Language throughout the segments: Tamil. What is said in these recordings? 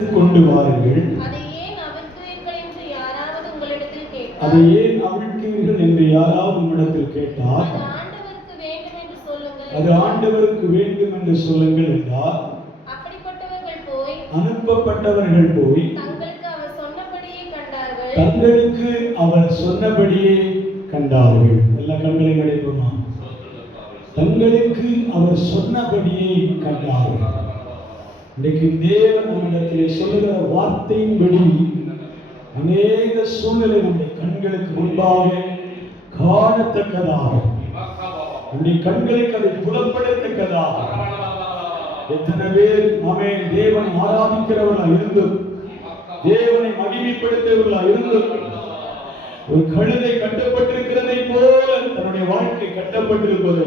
கொண்டு வாருங்கள். அதை ஏன் அவிழ்க்கிறீர்கள் என்று யாராவது உங்களிடத்தில் கேட்டால், அதை ஏன் அவிழ்க்கிறீர்கள் என்று யாராவது உம்மிடத்தில் கேட்டால், அது ஆண்டவருக்கு வேண்டும் என்று சொல்லுங்கள். அது ஆண்டவருக்கு வேண்டும் என்று சொல்லுங்கள் என்றார். அப்படிப்பட்டவர்கள் போய், அனுப்பப்பட்டவர்கள் போய் தங்களுக்கு அவர் சொன்னபடியே கண்டார்கள். தங்களுக்கு அவர் சொன்னபடியே கண்டார்கள். எல்லா கண்களையும் அடைப்போமா? தங்களுக்கு அவர் சொன்னபடியே கண்டார்கள். இன்றைக்கு தேவன் நம்மிடத்திலே சொல்லுகிற வார்த்தையின்படி அநேக சூழ்நிலை நம்முடைய கண்களுக்கு முன்பாக காணத்தக்கதாக, நம்முடைய கண்களுக்கு அதை புலப்படத்தக்கதாக, எத்தனை பேர் நாமே தேவனை ஆராதிக்கிறவர்களா இருந்தும், தேவனை மகிமைப்படுத்துவர்களா இருந்தும், ஒரு கழுதை கட்டப்பட்டிருக்கிறதை போல தன்னுடைய வாழ்க்கை கட்டப்பட்டிருப்பதை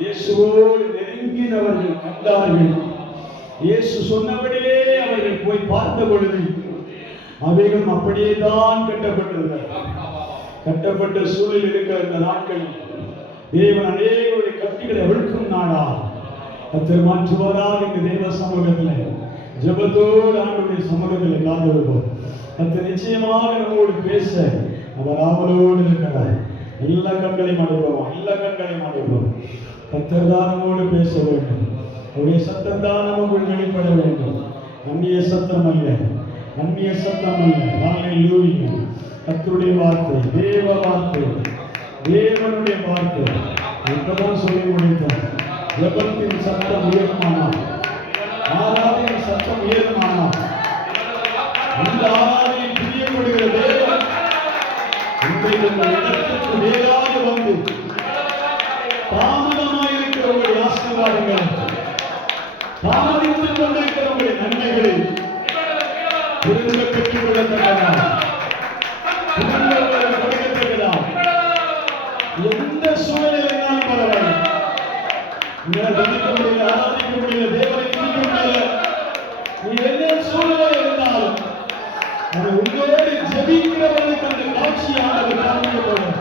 இயேசுவோடு நெருங்கினவர்கள் கண்டார்கள். இயேசு சொன்னபடியே அவர்கள் போய் பார்த்த பொழுது அவைகள் அப்படியே தான் கட்டப்பட்டிருந்தன. கட்டப்பட்ட சூழலில் இருக்கிற இந்த நாட்களில் தேவன் அநேகருடைய கட்டிகளை அவிழ்க்கும் நாடா கர்த்தர் மாற்றுவாராக. இந்த தேவ சமூகத்தில் ஜெபத்தோடு ஆண்டவருடைய சமூகத்தில் காத்திருப்போம். கர்த்தர் நிச்சயமாக நம்மோடு பேச அவர் ஆவலோடு இருக்கிறார். எல்லா கண்களையும் அடைவோம், எல்லா கண்களையும் அடைவோம். கர்த்தர் தான் நம்மோடு பேச வேண்டும். அவருடைய சத்தம் தான் நமக்குள் வெளிப்பட வேண்டும். அந்நிய சத்தம் அல்ல, அந்நிய சத்தம் அல்ல. ஹல்லேலூயா. கர்த்தருடைய வார்த்தை, தேவ வார்த்தை, தேவனுடைய வார்த்தை. இப்பதான் சொல்லி முடித்தார். ஜெபத்தின் சத்தம் உயர்மானால், ஆராதனையின் சத்தம் உயர்மானால், இந்த ஆராதனையில் பிரியப்படுகிற தேவன் இன்றைக்கு உங்கள் இடத்திற்கு நேராக வந்து தாமதமாயிருக்கிற உங்களுடைய ஆசீர்வாதங்கள், தாமதித்துக் கொண்டிருக்கிற உங்களுடைய நன்மைகளை திரும்ப பெற்றுக் கொள்ளத்தக்கதா, திரும்ப கொடுக்கத்தக்கதா, எந்த சூழலில் இருந்தாலும் பரவாயில்லை. உங்களால் துதிக்க முடியல, ஆராதிக்க முடியல, தேவனை துதிக்க முடியல, நீ எந்த சூழலில் இருந்தாலும் அது உங்களோடு ஜெபிக்கிறவர்களுக்கு அந்த காட்சியானது காண்பிக்க போகும்.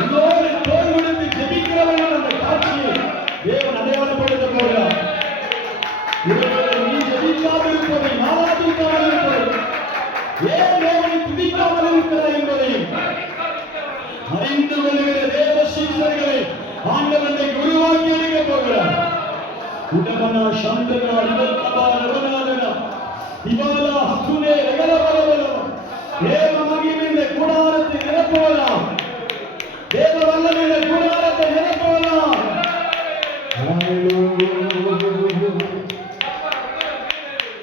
உங்களோடு தோல் கொடுத்து ஜெபிக்கிறவர்கள் அந்த காட்சியை தேவன் அடையாளப்படுத்த போகிறார். நீ ஜெபிக்காமல் இருப்பதை, ஆராதிக்காமல் இருப்பதை, ஏன் தேவனை துதிக்காமல் இருக்கிறாய் என்பதையும் அறிந்து கொள்கிற தேவ சீஷர்களை ஆண்டவனை உருவாக்கி எடுக்க போகிறார். உடமனா சந்தனா இவல்கபா ரவனாதனா இவாலா ஹசுனே ரகலபலவலோ தேவ மகிமை இந்த கூடாரத்தை நிரப்புவதாம். தேவ வல்லமை இந்த கூடாரத்தை நிரப்புவதாம்.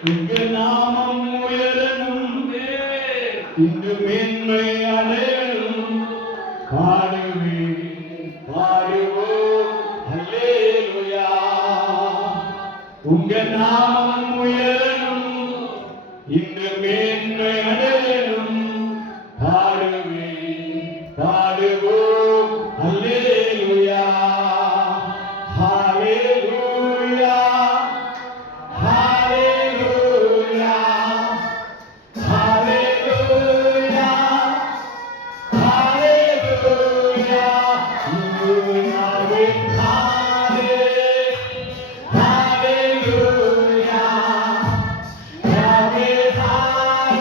இங்கு நாமம் உயரணும், இங்கு மேன்மை அடையணும். பாடுவே பாடுவோம் அல்லேலூயா. உங்க நாமம் உயரணும், இங்கு மேன்மை அடையணும். பாடுவே பாடுவோம் அல்லேலூயா. ஹalleluya hallelujah hallelujah hallelujah. Yahweh hallelujah Yahweh hallelujah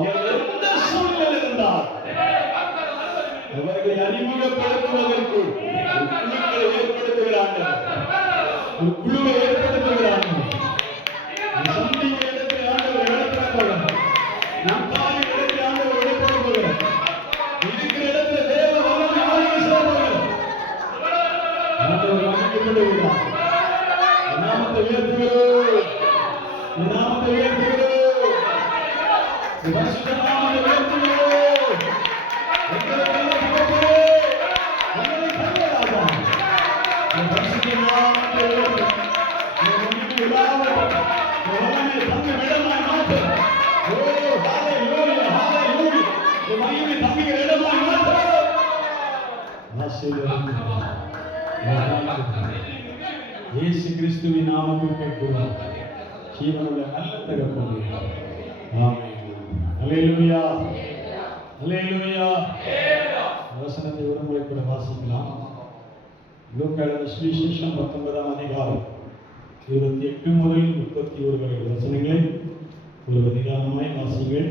அவர் எந்த சூழ்நிலை இருந்தார் அவர்களை அறிமுகப்படுத்துவதற்கு குழுக்களை ஏற்படுத்துகிறார்கள். ஒரு குழுவை ஏற்படுத்துகிறார்கள். சந்திக்க இடத்தில் ஆண்டவர் வெளிப்படுத்துகிறார். நம் காலை இடத்தில் ஆண்டவர் வெளிப்படுத்துகிறார். இருக்கிற இடத்துல தேவ வல்லமை ஆளுகை செய்கிறார். ஆண்டவர் மகிமைப்படுகிறார். நாமத்தை உயர்த்துகிறோம். நாமத்தை உயர்த்துகிறோம். பரிசுத்த நாமத்தை உயர்த்துகிறோம். எங்களை கல்லப்பட்டே எங்களை கல்லராஜா பரிசுத்த நாமத்தை உயர்த்துகிறோம். மகிமை இல்லாமல் வல்லமை தங்க இடமாய் மாற்று. ஓ ஹalleluya ஹalleluya. மகிமை தங்குகிற இடமாய் மாற்று. இயேசு கிறிஸ்துவின் நாமத்தில் கேட்கிறோம். ஜீவனுள்ள நல்ல தகப்பனே. ஆமென். ஹalleluya ஹalleluya. வசனத்தை ஒரு முறை கூட வாசிக்கலாம். லூக்கா எழுதின சுவிசேஷம் 19ஆம் அதிகாரம் 28 முதல் 31 வரை வசனங்களை ஒரு அதிகாரமாய் வாசிங்கள்.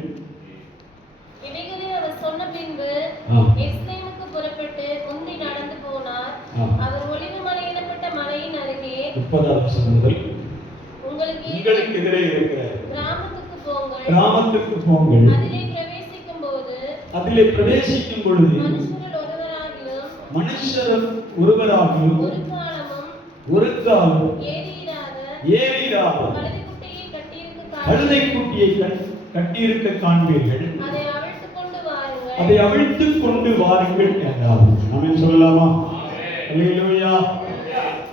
இவைகளை அவர் சொன்ன பின்பு எருசலேமுக்கு புறப்பட்டு முந்தி நடந்து போனார். அவர் ஒலிவ மலை எனப்பட்ட மலையின் அருகே 30ஆம் வசனம் முதல் உங்களுக்கு எதிரே இருக்கிற கிராமத்துக்கு போங்கள். அதிலே பிரவேசிக்கும் பொழுது மனுஷர் ஒருவராகிலும் ஒரு காலம் ஏறிடாத கழுதைக்குட்டியை கட்டியிருக்க காண்பீர்கள். அதை அவிழ்த்துக் கொண்டு வாருங்கள் என்றார். ஆமென் சொல்லலாமா? அல்லேலூயா.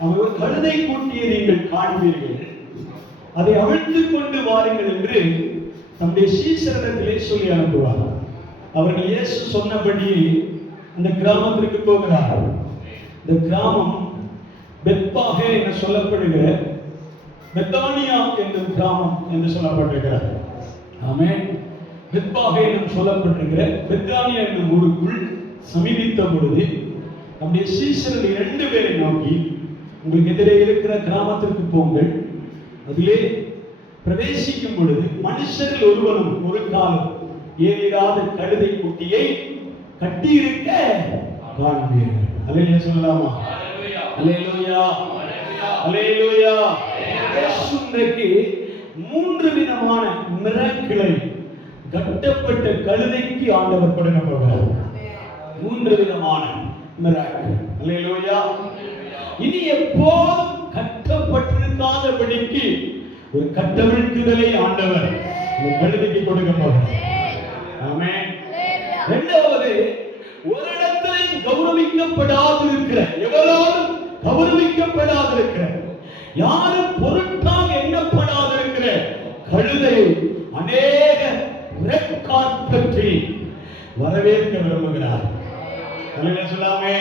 அவர் கழுதை குட்டியை நீங்கள் காண்பீர்கள், அதை அவிழ்த்துக் கொண்டு வாருங்கள் என்று தம்முடைய சீசரிடத்திலே சொல்லி அனுப்புவார். அவர்கள் இயேசு சொன்னபடி அந்த கிராமத்திற்கு போகிறார்கள். இந்த கிராமம் பெத்பாகே என்று சொல்லப்படுகிற பெத்தானியா என்னும் கிராமம் என்று சொல்லப்பட்டிருக்கிறது. ஆமென். பெத்பாகே என்று சொல்லப்பட்டிருக்கிற பெத்தானியா என்னும் ஊருக்குள் சமீபித்த பொழுது நம்முடைய சீசர்கள் 2 பேரை நோக்கி, உங்களுக்கு எதிரே இருக்கிற கிராமத்திற்கு போங்கள், அதிலே பிரவேசிக்கும் பொழுது மனுஷரில் ஒருவனும் ஒரு காலம் ஏறிடாத கழுதை குட்டியை கட்டியிருக்க காண்பீர்கள். அல்லேலூயா சொல்லலாமா? அல்லேலூயா அல்லேலூயா. இயேசுவுக்கு 3 விதமான மிராக்கிளை கட்டப்பட்ட கழுதைக்கு ஆண்டவர் கொடுக்க போகிறார். 3 விதமான மிராக்கிள். அல்லேலூயா. இனி எப்போதும் கட்டப்பட்டிருக்காதபடிக்கு ஒரு கட்டவிழ்க்குதலை ஆண்டவர் ஒரு கழுதைக்கு கொடுக்க போகிறார். ஆமென். இரண்டாவது, ஒரு இடத்திலே கௌரவிக்கப்படாதிருக்கிற, எவராலும் கௌரவிக்கப்படாதிருக்கிற, யாரும் பொருட்டாக எண்ணப்படாதிருக்கிற கழுதை அநேக ரெட் கார்பெட்டில் வரவேற்க விரும்புகிறார். சொல்லாமே,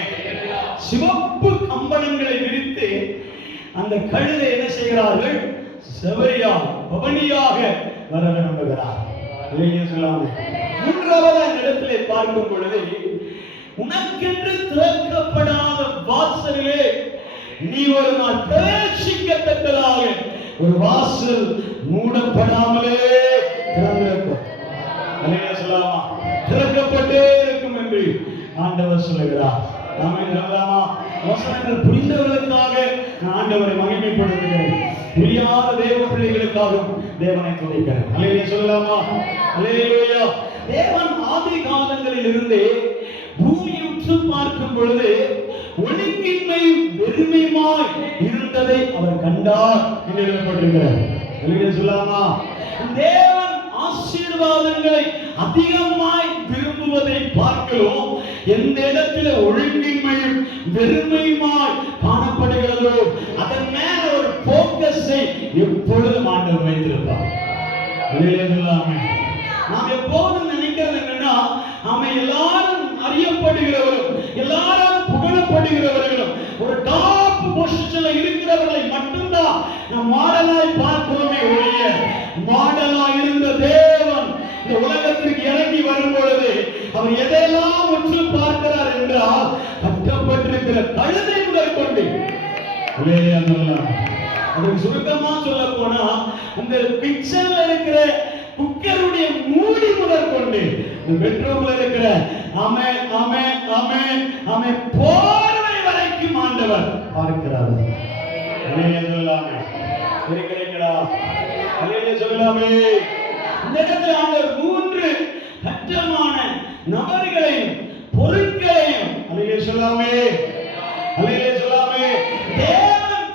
சிவப்பு கம்பளங்களை விரித்து அந்த கழுதை என்ன செய்கிறார்கள்? செவரியாக பவனியாக வர விரும்புகிறார். சொல்லாமே. மூன்றாவது அந்த இடத்திலே பார்க்கும் பொழுது, உனக்கென்று திறக்கப்படாத வாசலிலே நீ ஒரு நாள் பிரவேசிக்கத்தக்கதாக ஒரு வாசல் மூடப்படாமலே திறந்திருக்கும். சொல்லாமா, திறக்கப்பட்டே இருக்கும் என்று ஆண்டவர் சொல்லுகிறார். நாம சொல்லலாமா? வசனங்கள் புரிந்தவர்களுக்காக ஆண்டவரை மகிமைப்படுத்துகிறேன், புரியாத தேவ பிள்ளைகளுக்காகவும் தேவனை துதிக்கிறேன். அல்லேலூயா சொல்லலாமா? அல்லேலூயா. தேவன் ஆதி காலங்களில் இருந்தே பூமியை உற்று பார்க்கும் பொழுது ஒழுங்கின்மையும் வெறுமையுமாய் இருந்ததை அவர் கண்டார் என்று எழுதப்பட்டிருக்கிறார். அல்லேலூயா சொல்லலாமா? தேவன் ஆசீர்வாதங்களை அதிகமாய் விரும்புவதை பார்க்கிறோம். எந்த இடத்துல ஒழுங்கின்மையும் வெறுமையுமாய் காணப்படுகிறதோ அதன் மேல ஒரு போக்கஸை எப்பொழுதும் ஆண்டவர் வைத்திருப்பார். நாம் எப்போதும் நினைக்கிறது என்னன்னா, நாம எல்லாரும் அறியப்படுகிறவர்களும் எல்லாரும் புகழப்படுகிறவர்களும் ஒரு டாப் பொசிஷன்ல இருக்கிறவர்களை மட்டும்தான் நாம் மாடலாய் பார்க்கிறோமே ஒழிய, மாடலாய் இருந்த தேவன் இந்த உலகத்திற்கு இறங்கி வரும் பொழுது அவர் எதையெல்லாம் உற்று பார்க்கிறார் என்றால், கட்டப்பட்டிருக்கிற கழுதை முதல் கொண்டு. அதற்கு சுருக்கமா சொல்ல போனா, அந்த பிக்சர்ல இருக்கிற குக்கருடைய மூடி முதல் பெட்ரூம்ல இருக்கிற ஆமென் ஆமென் ஆமென் ஆமென் போர்வை வரைக்கும் ஆண்டவர் பார்க்கிறார். அல்லேலூயா சொல்லலாமே. இருக்கிறீங்களா? அல்லேலூயா சொல்லலாமே. இந்த இடத்துல ஆண்டவர் 3 கட்டமான நபர்களையும் பொருட்களையும் அல்லேலூயா சொல்லலாமே. அல்லேலூயா சொல்லலாமே. தேவன்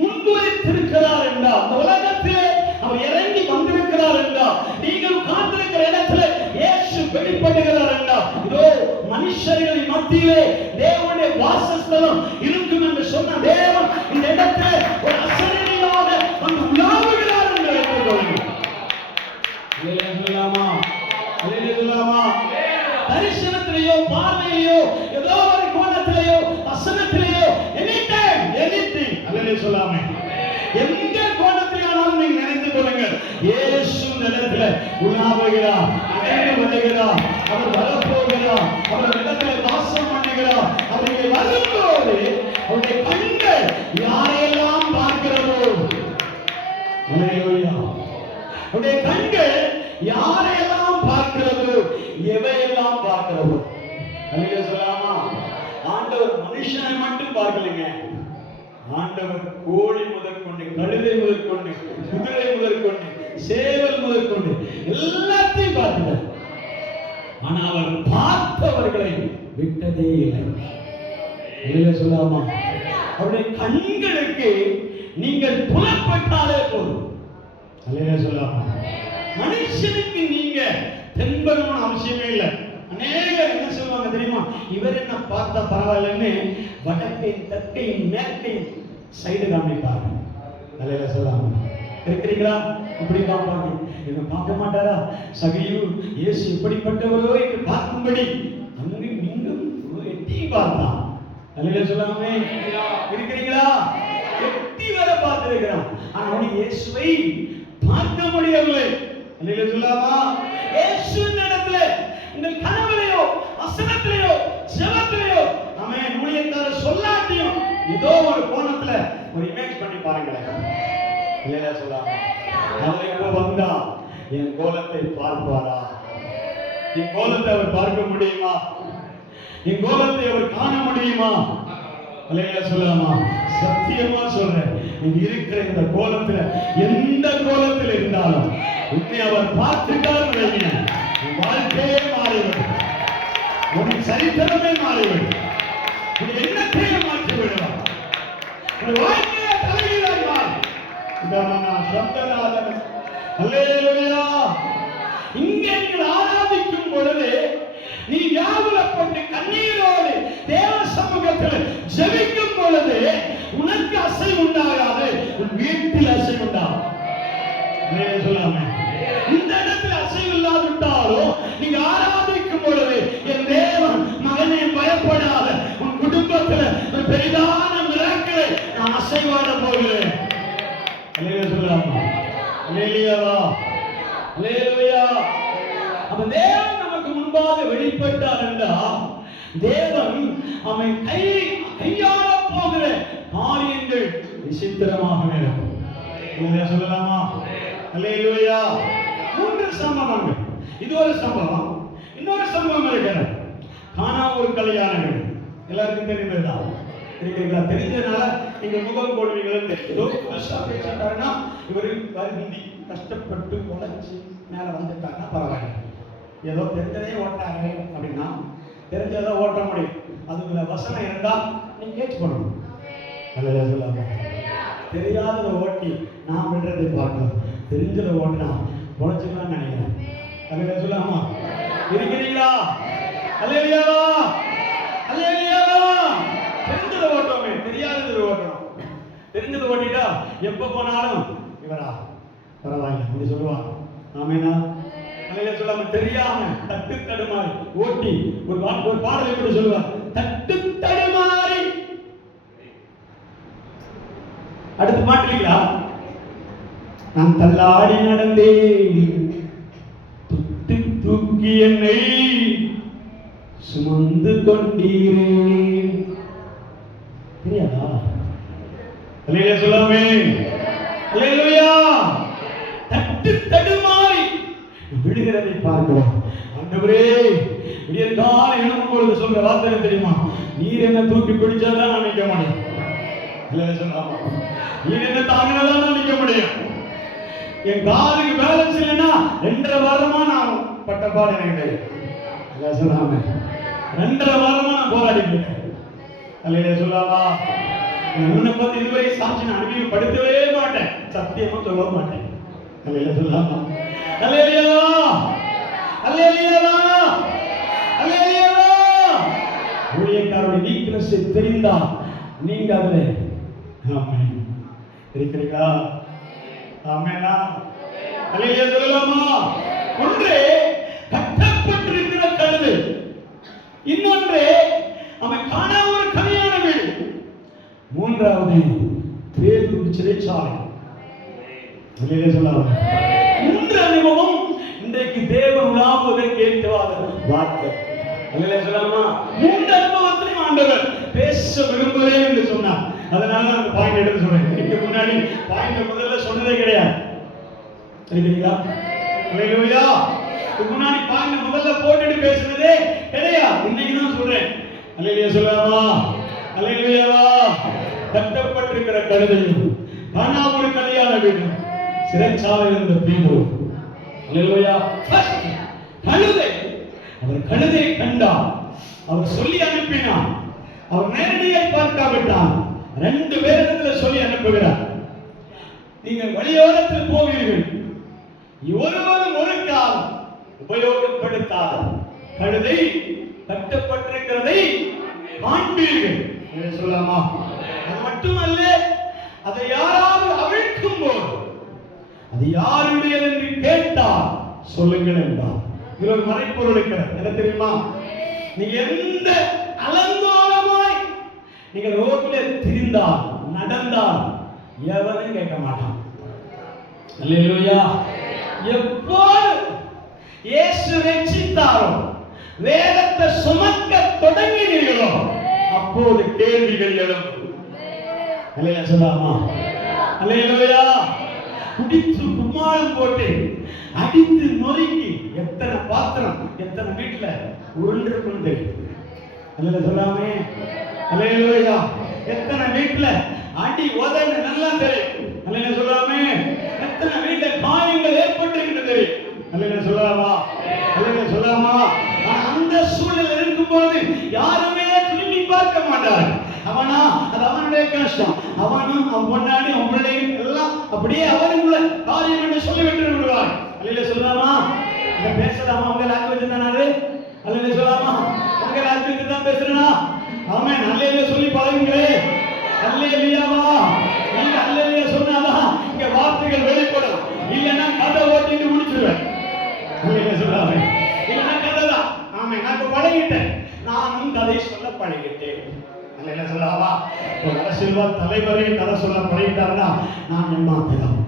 முன்குறித்திருக்கிறார் என்றால், இந்த உலகத்திலே அவர் இறங்கி வந்திருக்கிறார் என்றால், நீங்கள் காத்திருக்கிற இடத்துல இயேசு வெளிப்படுகிறார் என்றால், இதோ மனுஷர்களின் மத்தியிலே தேவனுடைய வாசஸ்தலம் இருக்கும் என்று சொன்ன தேவன் இந்த இடத்துல ஒரு அசரீரியாக வந்து உலாவுகிறார் என்று வைத்துக்கொள்ளுங்கள். அல்லேலூயா சொல்லலாமா? அல்லேலூயா சொல்லலாமா? தரிசனத்திலேயோ பார்வையிலேயோ ஏதோ ஒரு கோணத்திலேயோ வசனத்திலேயோ எனிடைம் எனிதிங் அல்லேலூயா சொல்லாமே. எந்த கோணத்திலானாலும் நீங்க நினைத்து கொள்ளுங்கள், இயேசு நிலத்துல உலாவுகிறார், அடைந்து வருகிறார், அவர் வரப்போகிறார், அவர் இடத்துல வாசம் பண்ணுகிறார். அவர் இங்கே வரும்போது அவருடைய கண்கள் யாரையெல்லாம் பார்க்கிறதோ, அல்லேலூயா, அவருடைய கண்கள் யாரையெல்லாம் பார்க்கிறதோ, எவையெல்லாம் பார்க்கிறதோ. அல்லேலூயா சொல்லாமா? ஆண்டவர் மனுஷனை மட்டும் பார்க்கலைங்க. ஆண்டவர் கோழி முதற்கொண்டு, கழுதை முதற்கொண்டு, குதிரை முதற்கொண்டு, சேவல் முதற்கொண்டு எல்லாத்தையும் பார்க்கிறார். ஆனா அவர் பார்த்தவர்களை விட்டதே இல்லை. அல்லேலூயா சொல்லாமா? அவருடைய கண்களுக்கு நீங்கள் புலப்பட்டாலே போதும். அல்லேலூயா சொல்லாமா? மனுஷனுக்கு நீங்க தென்படணும்னு அவசியமே இல்லை. அநேகர் என்ன சொல்லுவாங்க தெரியுமா? இவர் என்ன பார்த்தா பரவாயில்லன்னு வடக்கையும் தெற்கையும் மேற்கையும் சைடு காமிப்பாங்க. அல்லேலூயா சொல்லாமா? இருக்கிறீங்களா? இப்படி பார்ப்பாங்க. இவங்க பார்க்க மாட்டாரா? சகையு இயேசு இப்படிப்பட்டவரோ என்று பார்க்கும்படி அங்கு நீங்களும் எட்டி பார்த்தான். அல்லேலூயா சொல்லாமே. இருக்கிறீங்களா? எட்டி வர பார்த்திருக்கிறான். ஆனா அவன் இயேசுவை பார்க்க முடியவில்லை. அல்லேலூயா சொல்லாமா? இயேசு இடத்துல உங்கள் கனவிலையோ வசனத்திலேயோ ஜெபத்திலேயோ ஆமென் ஊழியக்காரர் சொல்லாட்டியும் ஏதோ ஒரு கோணத்துல ஒரு இமேஜ் பண்ணி பாருங்களேன். அல்லேலூயா சொல்லாமா? அவர் இப்போ வந்தா என் கோலத்தை பார்ப்பாரா? என் கோலத்தை அவர் பார்க்க முடியுமா? என் கோலத்தை அவர் காண முடியுமா? அல்லேலூயா சொல்லாமா? சத்தியமா சொல்றேன், நீங்க இருக்கிற இந்த கோலத்துல எந்த கோலத்தில் இருந்தாலும் உன்னை அவர் பார்த்துட்டார் வைங்க, உன் வாழ்க்கையே மாறிவிடும், உன் சரித்திரமே மாறிவிடும், உன் எண்ணத்தையே மாற்றி விடுவார், உன் வாழ்க்கையை தலைகீழாய் மாறும். இதான் சப்தநாதன். அல்லேலூயா. இங்கே நீங்கள் ஆராதிக்கும் பொழுது நீ வியாகுலப்பட்டு கண்ணீரோடு தேவ சமூகத்தில் ஜெபிக்கும் பொழுது உனக்கு அசை உண்டாகாது, உன் வீட்டில் அசை உண்டாகும். சொல்லாம இந்த இடத்துல அசை இல்லாவிட்டாலும் நீங்க ஆராதிக்கும் பொழுது என் தேவன் மகனே பயப்படாத, உன் குடும்பத்தில் ஒரு பெரிதான மிராக்கிளை நான் அசைவாட போகிறேன். அல்லேலூயா சொல்லாமா? அல்லேலூயாவா? அல்லேலூயா. அப்ப தேவன் நமக்கு முன்பாக வெளிப்பட்டார் என்றால் தேவன் அவன் கையாள போகிற காரியங்கள் விசித்திரமாக இருக்கும். சொல்லலாமா? அல்லேலூயா. 3 சம்பவங்கள். இது ஒரு சம்பவம். இன்னொரு சம்பவம் இருக்கிறது. கானா ஒரு கல்யாணங்கள் எல்லாருக்கும் தெரிந்ததுதான். இருக்கிறீங்களா? தெரிஞ்சதுனால நீங்க முகம் போடுவீங்களன்னு தெரியும். இவரு வருந்தி கஷ்டப்பட்டு உழைச்சி மேல வந்துட்டாங்கன்னா பரவாயில்ல, ஏதோ தெரிஞ்சதே ஓட்டாங்க அப்படின்னா தெரிஞ்சதை ஓட்ட முடியும். அதுக்குள்ள வசனம் இருந்தா நீங்க கேட்ச் பண்ணணும். அல்லேலூயா சொல்லாமா? தெரியாததை ஓட்டி நான் விடுறதை பார்க்கலாம், தெரிஞ்சதை ஓட்டினா உழைச்சிக்கலாம்னு நினைக்கிறேன். அல்லேலூயா சொல்லாமா? இருக்கிறீங்களா? அல்லேலூயாவா? அல்லேலூயாவா? தெரிஞ்சதை ஓட்டோமே, தெரியாததை ஓட்டணும். தெரிஞ்சதை ஓட்டிட்டா எப்ப போனாலும் இவரா பரவாயில்ல அப்படி சொல்லுவாங்க. ஆமேனா? அல்லேலூயா சொல்லாம தெரியாம தட்டு தடுமாறி ஓட்டி ஒரு பாடலை கூட சொல்லுவார், தட்டு தடுமாறி. அடுத்த பாட்டுலீங்களா? நான் தள்ளாடி நடந்தேன், துட்டு தூக்கி என்னை சுமந்து கொண்டீரே. தெரியாதா? அல்லேலூயா சொல்லாமே. அல்லேலூயா. தட்டு தடுமாறி விழுகிறதை பார்க்கிறோம். ஆண்டவரே விடிய காலை எழும்பும் பொழுது சொல்ற வார்த்தை தெரியுமா? நீர் என்ன தூக்கி பிடிச்சாதான் நான் நிற்க முடியும். இல்லை சொல்லலாமா? நீர் என்ன தாங்கினதான் நான் நிற்க முடியும். என் காலுக்கு பேலன்ஸ் இல்லைன்னா 2.5 வாரமா நான் பட்டப்பாடு எனக்கு தெரியும். இல்லை சொல்லாம 2.5 வாரமா நான் போராடிட்டு இருக்கேன். அல்லையா சொல்லாமா? உன்னை பத்தி இதுவரை சாட்சி நான் அனுபவப்படுத்தவே மாட்டேன், சத்தியமா சொல்ல மாட்டேன். அல்லையா சொல்லாமா? அல்லையா அல்லையா அல்லையா ஊழியக்காரருடைய வீக்னஸ் தெரிந்தா நீங்க அதுல ஆமென் இருக்கிறீங்களா? ஆமெனா? அல்லேலூயா சொல்லலாமா? ஒன்று கட்டப்பட்டிருக்கிற கழுதை, இன்னொன்று அவன் காண ஒரு கனியான வீடு, மூன்றாவது பேதுரு சிறைச்சாலை. அல்லேலூயா சொல்லலாமா? 3 அனுபவம் இன்றைக்கு தேவன் உலாவுவதற்கு ஏற்றவாத வார்த்தை. அல்லேலூயா சொல்லலாமா? 3 அனுபவத்தையும் ஆண்டவர் பேச விரும்புகிறேன் என்று சொன்னார். அதனால அந்த பாயிண்ட் எடுத்து சொல்றேன். இதுக்கு முன்னாடி பாயிண்ட் முதல்ல சொன்னதே கிடையாது. சரிங்களா? அல்லேலூயா. இதுக்கு முன்னாடி பாயிண்ட் முதல்ல போட்டுட்டு பேசுனதே கிடையாது. இன்னைக்கு தான் சொல்றேன். அல்லேலூயா சொல்லலாமா? அல்லேலூயா. கட்டப்பட்டிருக்கிற கழுதையும் காணா ஒரு கல்யாண வீடு, சிறைச்சாலையில் இருந்த பேதுரு. அல்லேலூயா. கழுதை, அவர் கழுதையை கண்டார், அவர் சொல்லி அனுப்பினார். அவர் நேரடியாக பார்க்காவிட்டார், 2 பேரிடத்தில் சொல்லி அனுப்புகிறார். நீங்கள் வழியோரத்தில் போவீர்கள், ஒருவரும் ஒரு கால் உபயோகப்படுத்தாத கழுதை கட்டப்பட்டிருக்கிறதை காண்பீர்கள். சொல்லலாமா? அது மட்டுமல்ல, அதை யாராவது அவிழ்க்கும் போது அது யாருடையது என்று கேட்டால் சொல்லுங்கள் என்றார். இது ஒரு மறைப்பொருள் இருக்கிறது. என்ன தெரியுமா? நீங்க எந்த அலங்கோலமாய் நீங்கள் ரோட்டில் திரிந்தால் நடந்தால் எவனும் கேட்க மாட்டான். அல்லேலூயா. எப்போது இயேசு ரட்சித்தாரோ, வேதத்தை சுமக்க தொடங்கினீர்களோ, அப்போது கேள்விகள் எழும். அல்லேலூயா சொல்லலாமா? அல்லேலூயா. குடித்து கும்மாளம் போட்டு அடித்து நொறுக்கி எத்தனை பாத்திரம் எத்தனை வீட்டுல உருண்டிருக்கும் தெரியும். அல்லேலூயா சொல்லாமே? அல்லேலூயா. எத்தனை வீட்டுல அடி உதவி நல்லா தெரியும். அல்லேலூயா சொல்லாமே? எத்தனை வீட்டுல காயங்கள் ஏற்பட்டு தெரியும். அல்லேலூயா சொல்லலாமா? அல்லேலூயா சொல்லாமா? அந்த சூழல் இருக்கும்போது யாருமே திரும்பி பார்க்க மாட்டார். அவனா அது அவனுடைய கஷ்டம், அவனும் அவன் பொன்னாடி அவன் பிள்ளைகள் எல்லாம் அப்படியே அவனுக்குள்ள காரியம் என்று சொல்லி விட்டு விடுவார். அல்லேலூயா சொல்லலாமா? இத பேசலாமா? உங்க லாங்குவேஜ் தானே? அல்லேலூயா சொல்லலாமா? உங்க லாங்குவேஜ் தான் பேசுறேனா? ஆமென். அல்லேலூயா சொல்லி பழகுங்களே. அல்லேலூயாவா? நீங்க அல்லேலூயா சொன்னாதான் இங்க வார்த்தைகள் வெளிப்படும். இல்லைன்னா கதை ஓட்டிட்டு முடிச்சிருவேன். அல்லேலூயா சொல்லாமே? இல்லைன்னா கதை தான். ஆமென். நான் இப்ப பழகிட்டேன், நானும் கதை சொல்ல பழகிட்டேன். அல்லேலூயா சொல்லலாமா? ஒரு அரசியல்வாதி தலைவரே கதை சொல்ல பழகிட்டாருன்னா நான் ஏமாத்தலாம்.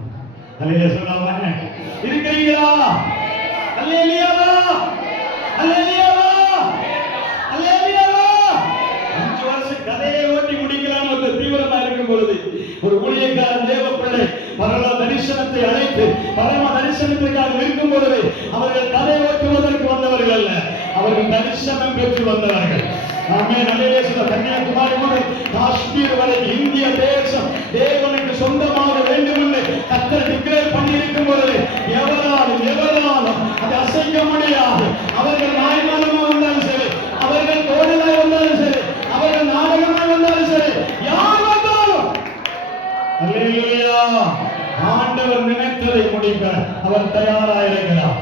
அல்லேலூயா சொல்லாமா? இருக்கிறீங்களா? அல்லேலூயாவா? அல்லேலூயாவா? அல்லேலூயாவா? 5 வருஷம் கதையை ஓட்டி முடிக்கலாம்னு ஒரு தீவிரமா இருக்கும் பொழுது ஒரு ஊழியக்காரன் தேவ பிள்ளை பரலோக தரிசனத்தை அழைத்து பரம தரிசனத்திற்காக இருக்கும் பொழுது அவர்கள் கதை ஓட்டுவதற்கு வந்தவர்கள் அல்ல, அவர்கள் தரிசனம் பெற்று வந்தவர்கள். ஆமென். அல்லேலூயா சொல்ல. கன்னியாகுமரி முதல் காஷ்மீர் வரை இந்திய தேசம் தேவனுக்கு சொந்தமாக வேண்டும் என்று கர்த்தர் டிக்ளேர் பண்ணி இருக்கும் பொழுது எவராலும் அதை அசைக்க முடியாது. அவர்கள் நாய்மானமாக வந்தாலும் சரி, அவர்கள் கோடிலாய் வந்தாலும் சரி, அவர்கள் நாடகமாக வந்தாலும் சரி, யார் வந்தாலும் அல்லேலூயா ஆண்டவர் நினைத்ததை முடிக்க அவர் தயாராக இருக்கிறார்.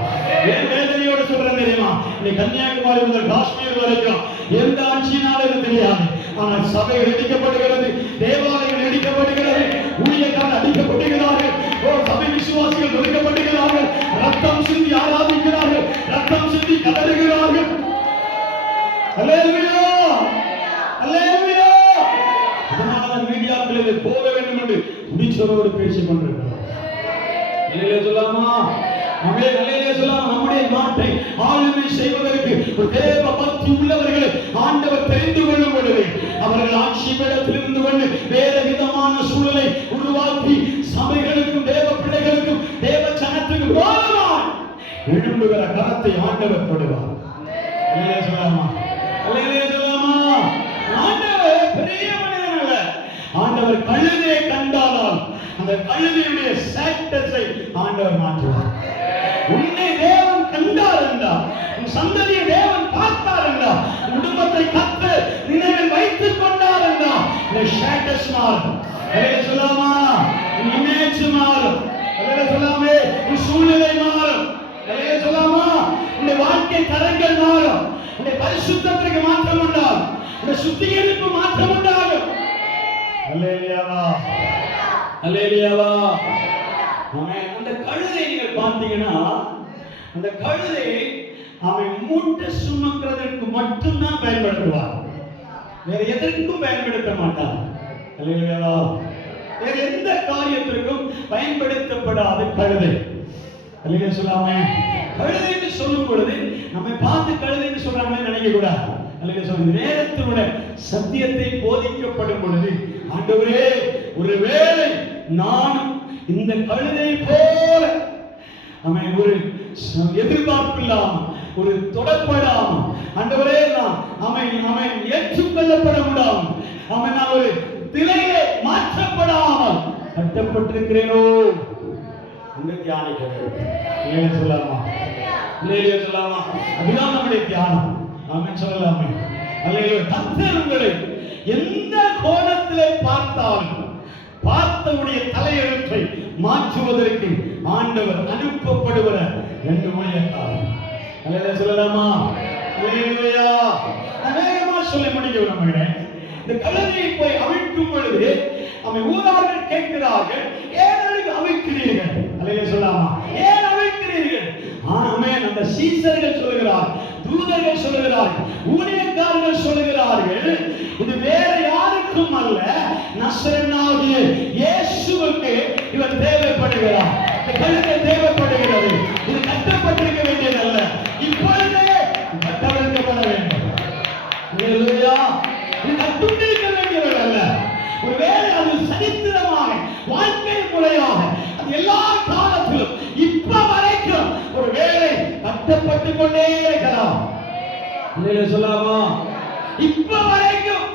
ஏன் வேதனையோடு சொல்றேன் தெரியுமா? இந்த கன்னியாகுமரி முதல் காஷ்மீர் வரைக்கும் எந்த ஆட்சியினாலும் தெரியாது, ஆனால் சபைகள் இடிக்கப்படுகிறது, தேவாலயங்கள் இடிக்கப்படுகிறது, ஊழியக்காரர்கள் அடிக்கப்படுகிறார்கள், சபை விசுவாசிகள் ஒதுக்கப்படுகிறார்கள், ரத்தம் சிந்தி ஆராதிக்கிறார்கள், ரத்தம் சிந்தி கதறுகிறார்கள். அல்லேலூயா அல்லேலூயா. இதனால மீடியாக்களில் போக வேண்டும் என்று முடிச்சவரோடு பேசிக் கொண்டிருக்கிறார். அல்லேலூயா சொல்லாமா? ஆமென். அல்லேலூயா சொல்லாமா? நம்முடைய நாட்டை ஆளுமை செய்வதற்கு ஒரு தேவ பக்தி உள்ளவர்களை ஆண்டவர் தெரிந்து கொள்ளும் பொழுது அவர்கள் ஆட்சி பீடத்தில் இருந்து கொண்டு வேற விதமான சூழலை உருவாக்கி சபைகளுக்கும் தேவ பிள்ளைகளுக்கும் தேவ ஜனத்துக்கும் போதுமாய் எழும்புகிற கரத்தை ஆண்டவர் தொடுவார். அல்லேலூயா சொல்லாமா? அல்லேலூயா சொல்லாமா? ஆண்டவர் பெரிய மனிதன் அல்ல. ஆண்டவர் கழுதையை கண்டால் அந்த கழுதையுடைய ஸ்டேட்டஸை ஆண்டவர் மாற்றுவார். உன்னை தேவன் கண்டார் என்றால், உன் சந்ததியை தேவன் பார்த்தார் என்றால், குடும்பத்தை கத்து நினைவில் வைத்துக் கொண்டார் என்றால், இந்த ஸ்டேட்டஸ் மாறும். அல்லேலூயா சொல்லாமா? இமேஜ் மாறும். அல்லேலூயா சொல்லாமே? உன் சூழ்நிலை மாறும். அல்லேலூயா சொல்லாமா? இந்த வாழ்க்கை தரங்கள் மாறும். இந்த பரிசுத்தத்திற்கு மாற்றம் உண்டாகும். இந்த சுத்திகரிப்பு மாற்றம் உண்டாகும். அல்லேலூயாவா? அல்லேலூயாவா? ஆமென். அந்த கழுதை நீங்கள் பார்த்தீங்கன்னா, அந்த கழுதை அவன் மூட்டை சுமக்கிறதற்கு மட்டும்தான் பயன்படுத்துவார். வேற எதற்கும் பயன்படுத்த மாட்டார். அல்லேலூயாவா? வேற எந்த காரியத்திற்கும் பயன்படுத்தப்படாத கழுதை. அல்லேலூயா சொல்லாமே? கழுதைன்னு சொல்லும் பொழுது நம்மை பார்த்து கழுதைன்னு சொல்றாங்களே நினைக்க கூடாது. அல்லேலூயா சொல்லுங்க. நேரத்தினுடைய சத்தியத்தை போதிக்கப்படும் பொழுது, ஆண்டவரே ஒருவேளை நானும் இந்த கழுதை போல அவன் ஒரு எதிர்பார்ப்பில்லாம, ஒரு தொடப்படாம, ஆண்டவரே நான் அவன் ஏற்றுக்கொள்ளப்பட முடியாம, அவன் நான் ஒரு திரையிலே மாற்றப்படாமல் கட்டப்பட்டிருக்கிறேனோ அங்க தியானிக்கிறேன். சொல்லாமா? இல்லையே சொல்லாமா? அதுதான் நம்முடைய தியானம். ஆமென் சொல்லலாமே? அல்லேலூயா. கர்த்தர் உங்களை எந்த கோணத்திலே பார்த்தாலும் பார்த்தவுடைய தலையெழுத்தை மாற்றுவதற்கு ஆண்டவர் அனுப்பப்படுகிற 2 ஊழியக்காரர். அல்லேலூயா சொல்லலாமா? அல்லேலூயா. வேகமா சொல்ல முடிய விரும்புகிறேன். இந்த கழுதையை போய் அவிழ்க்கும் பொழுது அவன் ஊரார்கள் கேட்கிறார்கள், ஏன் அவிழ்க்கிறீர்கள்? அல்லேலூயா சொல்லாமா? ஏன் அவிழ்க்கிறீர்கள்? ஆமென். அந்த சீசர்கள் சொல்லுகிறார், தூதர்கள் சொல்லுகிறார், ஊழியக்காரர்கள் சொல்லுகிறார்கள், இது வேற யாருக்கும் அல்ல, நசரேயனாகிய இயேசுவுக்கு இவர் தேவைப்படுகிறார். இந்த கழுதை தேவைப்படுகிறது. இது கட்டப்பட்டிருக்க வேண்டியதல்ல, இப்பொழுதே கட்டவிழ்க்கப்பட வேண்டும். அல்லேலூயா. இது கட்டுண்டிருக்க வேண்டியவர்கள் அல்ல. ஒருவேளை அது சரித்திரமாக, வாழ்க்கை முறையாக, அது எல்லா காலத்திலும் இப்ப வரைக்கும் ஒரு வேளை கட்டப்பட்டு கொண்டே இருக்கலாம். இல்லையா சொல்லாமா? இப்ப வரைக்கும்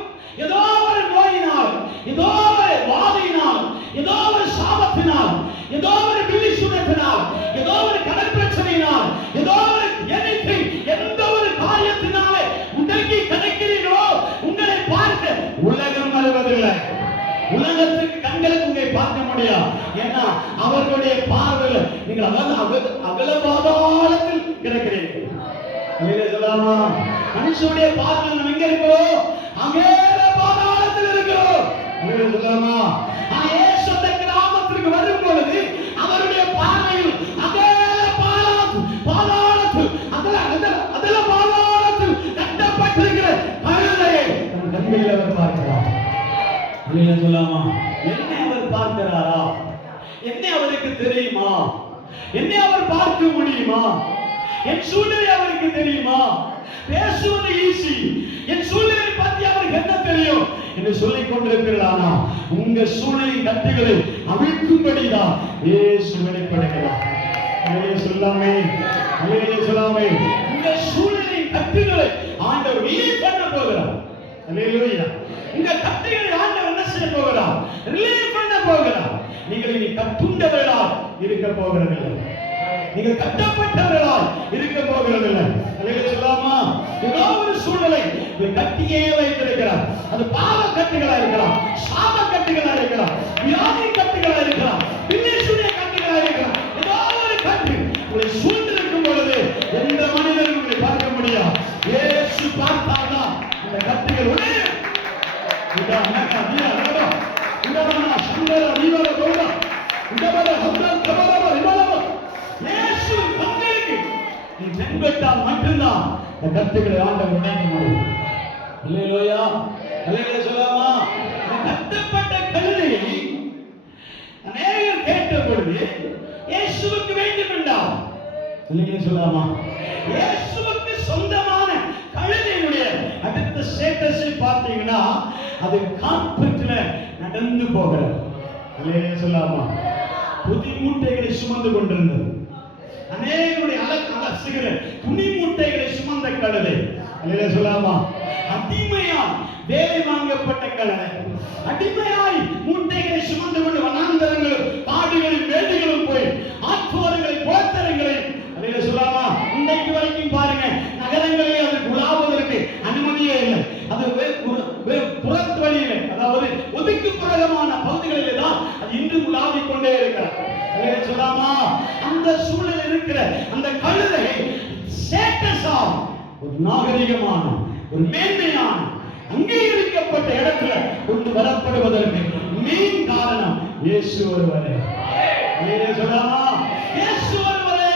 ஏதோ ஒரு நோயினால், ஏதோ ஒரு வாதையினால், ஏதோ ஒரு சாபத்தினால், ஏதோ ஒரு பில்லி சூனியத்தினால், ஏதோ ஒரு கடன் பிரச்சனையினால், ஏதோ ஒரு எந்த ஒரு காரியத்தினாலே உடங்கி கிடைக்கிறீர்களோ, உங்களை பார்க்க உலகம் வருவதில்லை. உலகத்துக்கு கண்களுக்கு உங்களை பார்க்க முடியாது. ஏன்னா அவர்களுடைய பார்வையில் நீங்கள் அகல பாதாளத்தில் கிடைக்கிறீர்கள். சொல்லாமா? மனுஷனுடைய பார்வையில் நம்ம எங்க இருக்கிறோம்? அகல பாதாளத்தில் இருக்கிறோம். சொல்லாமா? இயேசு அந்த கிராமத்திற்கு வரும் பொழுது அவருடைய பார்வையில் அகல பாதாளத்தில் அதல பாதாளத்தில் கட்டப்பட்டிருக்கிற கழுதையை தன் கண்களில் அவர் பார்க்கிறார். சொல்லாமா? என்னை அவர் பார்க்கிறாரா? என்னை அவருக்கு தெரியுமா? என்னை அவர் பார்க்க முடியுமா? என் சூழ்நிலை அவருக்கு தெரியுமா? பேசுவது ஈஸி, என் சூழ்நிலை பற்றி அவருக்கு என்ன தெரியும் என்று சொல்லிக் கொண்டிருக்கிறானா? உங்க சூழ்நிலை கட்டுகளை அவிழ்க்கும்படிதான் இயேசு வெளிப்படுகிறார். சொல்லாமே? சொல்லாமே? உங்க சூழ்நிலை கட்டுகளை ஆண்டவர் ரிலீவ் பண்ண போகிறார். அல்லேலூயா. உங்க கட்டுகளை ஆண்டவர் என்ன செய்ய போகிறார்? ரிலீவ் பண்ண போகிறார். நீங்கள் இனி கட்டுண்டவர்களால் இருக்க போகிறதில்லை, நீங்கள் கட்டப்பட்டவர்களால் இருக்க போகிறதில்லை. அல்லேலூயா சொல்லாமா? ஏதோ ஒரு சூழ்நிலை கட்டியே வைத்திருக்கிறார். அது பாவ கட்டுகளா இருக்கலாம், சாப கட்டுகளா இருக்கலாம், வியாதி கட்டுகளா இருக்கலாம், பில்லி சூனிய கட்டுகளா இருக்கலாம். ஏதோ ஒரு கட்டு உங்களை சூழ்ந்திருக்கும் பொழுது எந்த மனிதனும் உங்களை பார்க்க முடியாது. இயேசு பார்த்தால்தான் இந்த கட்டுகள் உடையும். மட்டும்தான் கட்டுகளை ஆண்டவர் உடைக்க முடியும். அல்லேலூயா. அல்லேலூயா சொல்லாமா? கட்டப்பட்ட கழுதையை அநேகர் கேட்ட பொழுது இயேசுவுக்கு வேண்டும் என்றார். அல்லேலூயா சொல்லாமா? இயேசுவுக்கு சொந்தமான கழுதையுடைய அடுத்த ஸ்டேட்டஸை பார்த்தீங்கன்னா அது கார்பெட்ல நடந்து போகிறது. அல்லேலூயா சொல்லாமா? புதி மூட்டைகளை சுமந்து கொண்டிருந்தது. அநேகருடைய அலசுகிற துணி மூட்டைகளை சுமந்த கழுதை. அல்லேலூயா சொல்லாமா? அடிமையாய் வேலை வாங்கப்பட்ட கழுதை, அடிமையாய் மூட்டைகளை சுமந்து கொண்டு வனாந்தரங்களும் காடுகளும் மேடுகளும் போய் ஆற்றோரங்களை போத்தரங்களை, அல்லேலூயா சொல்லாமா? இன்றைக்கு வரைக்கும் பாருங்க, நகரங்களிலே அது உலாவுவதற்கு அனுமதியே இல்லை. அது புறத்து வழியில, அதாவது ஒதுக்குப்புறமான பகுதிகளிலே தான் அது இன்று உலாவிக் கொண்டே இருக்கிறார். சொல்லாமா? அந்த சூழலில் இருக்கிற அந்த கழுதை ஸ்டேட்டஸா ஒரு நாகரிகமான, ஒரு மேன்மையான, அங்கீகரிக்கப்பட்ட இடத்துல கொண்டு வரப்படுவதற்கு மெயின் காரணம் இயேசு ஒருவரே. சொல்லாமா? இயேசு ஒருவரே.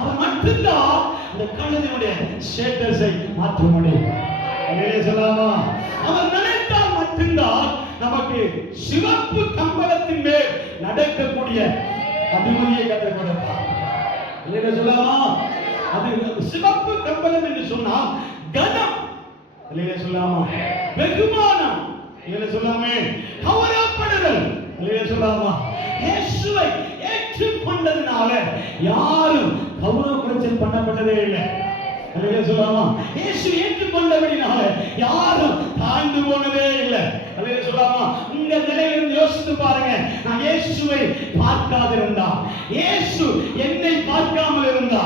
அவர் மட்டும்தான் அந்த கழுதையுடைய ஸ்டேட்டஸை மாற்ற முடியும். சொல்லாமா? அவர் நினைத்தால் மட்டும்தான் நமக்கு சிவப்பு கம்பளத்தின் மேல் நடக்கக்கூடிய அனுமதியை கற்றுக் கொடுப்பார். சொல்லாமா? அது சிவப்பு கம்பளம் என்று சொன்னால் கனம், சொல்லாமா? வெகுமானம், சொல்லாமே? கவரப்படுதல், சொல்லாமா? இயேசுவை ஏற்றுக்கொண்டதுனால யாரும் கௌரவ குறைச்சல் பண்ணப்பட்டதே இல்லை. சொல்லாமா? இயேசு ஏற்றுக்கொண்டபடினால யாரும் தாழ்ந்து போனதே இல்லை. சொல்லாமா? உங்க நிலையிலிருந்து யோசித்து பாருங்க. நான் இயேசுவை பார்க்காதிருந்தா, இயேசு என்னை பார்க்காமல் இருந்தா,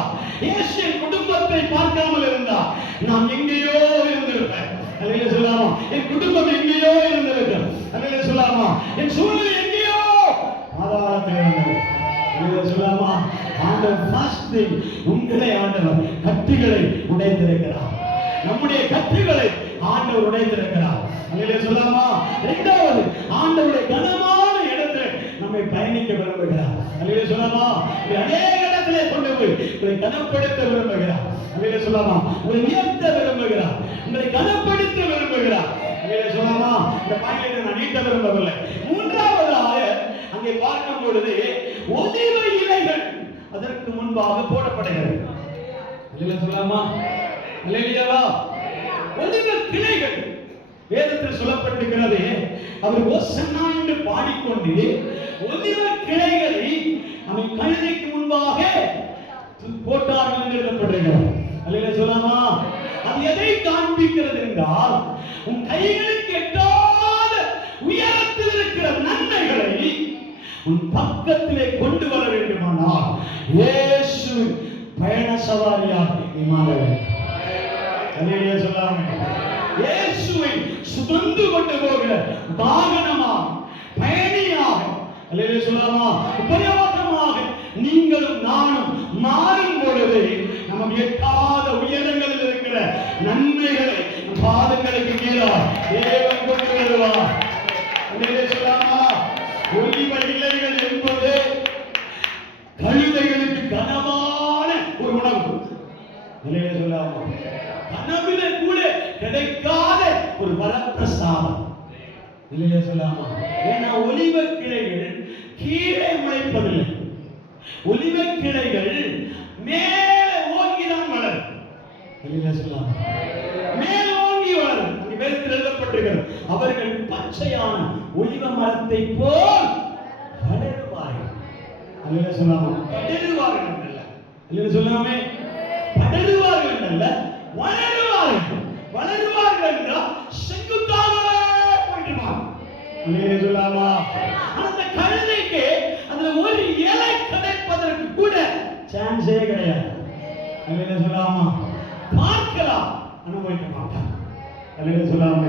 இயேசு என் குடும்பத்தை பார்க்காமல் இருந்தா, நான் எங்கேயோ இருந்திருப்பேன். சொல்லாமா? என் குடும்பம் எங்கேயோ இருந்திருக்கும். சொல்லாமா? என் சூழ்நிலை எங்கேயோ பாதாளத்தில் இருந்தது. சொல்லாமா? ஆண்டவர் ஃபர்ஸ்ட் திங், உங்களை ஆண்டவர் கட்டுகளை உடைத்திருக்கிறார். நம்முடைய கட்டுகளை ஆண்டவர் உடைத்திருக்கிறார். சொல்லாமா? இரண்டாவது, ஆண்டவருடைய கனமான இடத்தில் நம்மை பயணிக்க விரும்புகிறார். சொல்லாமா? அநேக இடத்திலே கொண்டு போய் உங்களை கனப்படுத்த விரும்புகிறார். சொல்லாமா? உங்களை உயர்த்த விரும்புகிறார், உங்களை கனப்படுத்த விரும்புகிறார். சொல்லாமா? இந்த பாயிண்டை நான் நீட்ட விரும்பவில்லை. மூன்றாவதாக அங்கே பார்க்கும் பொழுது ஒலிவ இலைகள் அதற்கு முன்பாக போடப்படுகிறது. சொல்லாமா? ஒலிவ கிளைகள் வேதத்தில் சொல்லப்பட்டிருக்கிறது. அவர் ஓசன்னா என்று பாடிக்கொண்டு ஒலிவ கிளைகளை அவன் கழுதைக்கு முன்பாக போட்டார்கள் என்று எழுதப்பட்டிருக்கிறது. சொல்லாமா? அது எதை காண்பிக்கிறது என்றால், உன் கைகளுக்கு எட்டாத உயரத்தில் இருக்கிற நன்மைகளை உன் பக்கத்திலே கொண்டு வர வேண்டுமானால் இயேசு பயண சவாரியாக நீ மாற வேண்டும். சொல்லாமே? இயேசுவை சுமந்து கொண்டு போகிற வாகனமாக, பயணியாக, சொல்லாமா? உபயோகமாக நீங்களும் நானும் மாறும் பொழுது நமக்கு எட்டாத உயரங்களில் இருக்கிற நன்மைகளை பாதங்களுக்கு கீழாக தேவன் கொண்டு வருவார். சொல்லாமா? ஒலிவ இலைகள் என்பது கழுதைகளுக்கு கனமான ஒரு உணவு. சொல்லாமா? கனவில கூட கிடைக்காத ஒரு வரப்பிரசாதம். சொல்லாமா? ஏன்னா ஒலிவ கிளைகள் கீழே முளைப்பதில்லை. ஒலிவ கிளைகள் மேலே ஓங்கிதான் வளரும். சொல்லாமா? மேல் ஓங்கி வளரும். வேதத்தில் எழுதப்பட்டிருக்கிறது, அவர்கள் பச்சையான ஒலிவ மரத்தை போல் வளருவார்கள். சொல்லாமா? படருவார்கள் அல்ல, சொல்லாமே? படருவார்கள் அல்ல, வளருவார்கள். வளருவார்கள் என்றால் செங்குத்தாகவே போயிட்டுவாங்க. சொல்லாமா? அந்த கழுதைக்கு அதுல ஒரு இலை கிடைப்பதற்கு கூட சான்ஸே கிடையாது. சொல்லாமா? பார்க்கலாம், அனுபவிக்க மாட்டாங்க. சொல்லாம?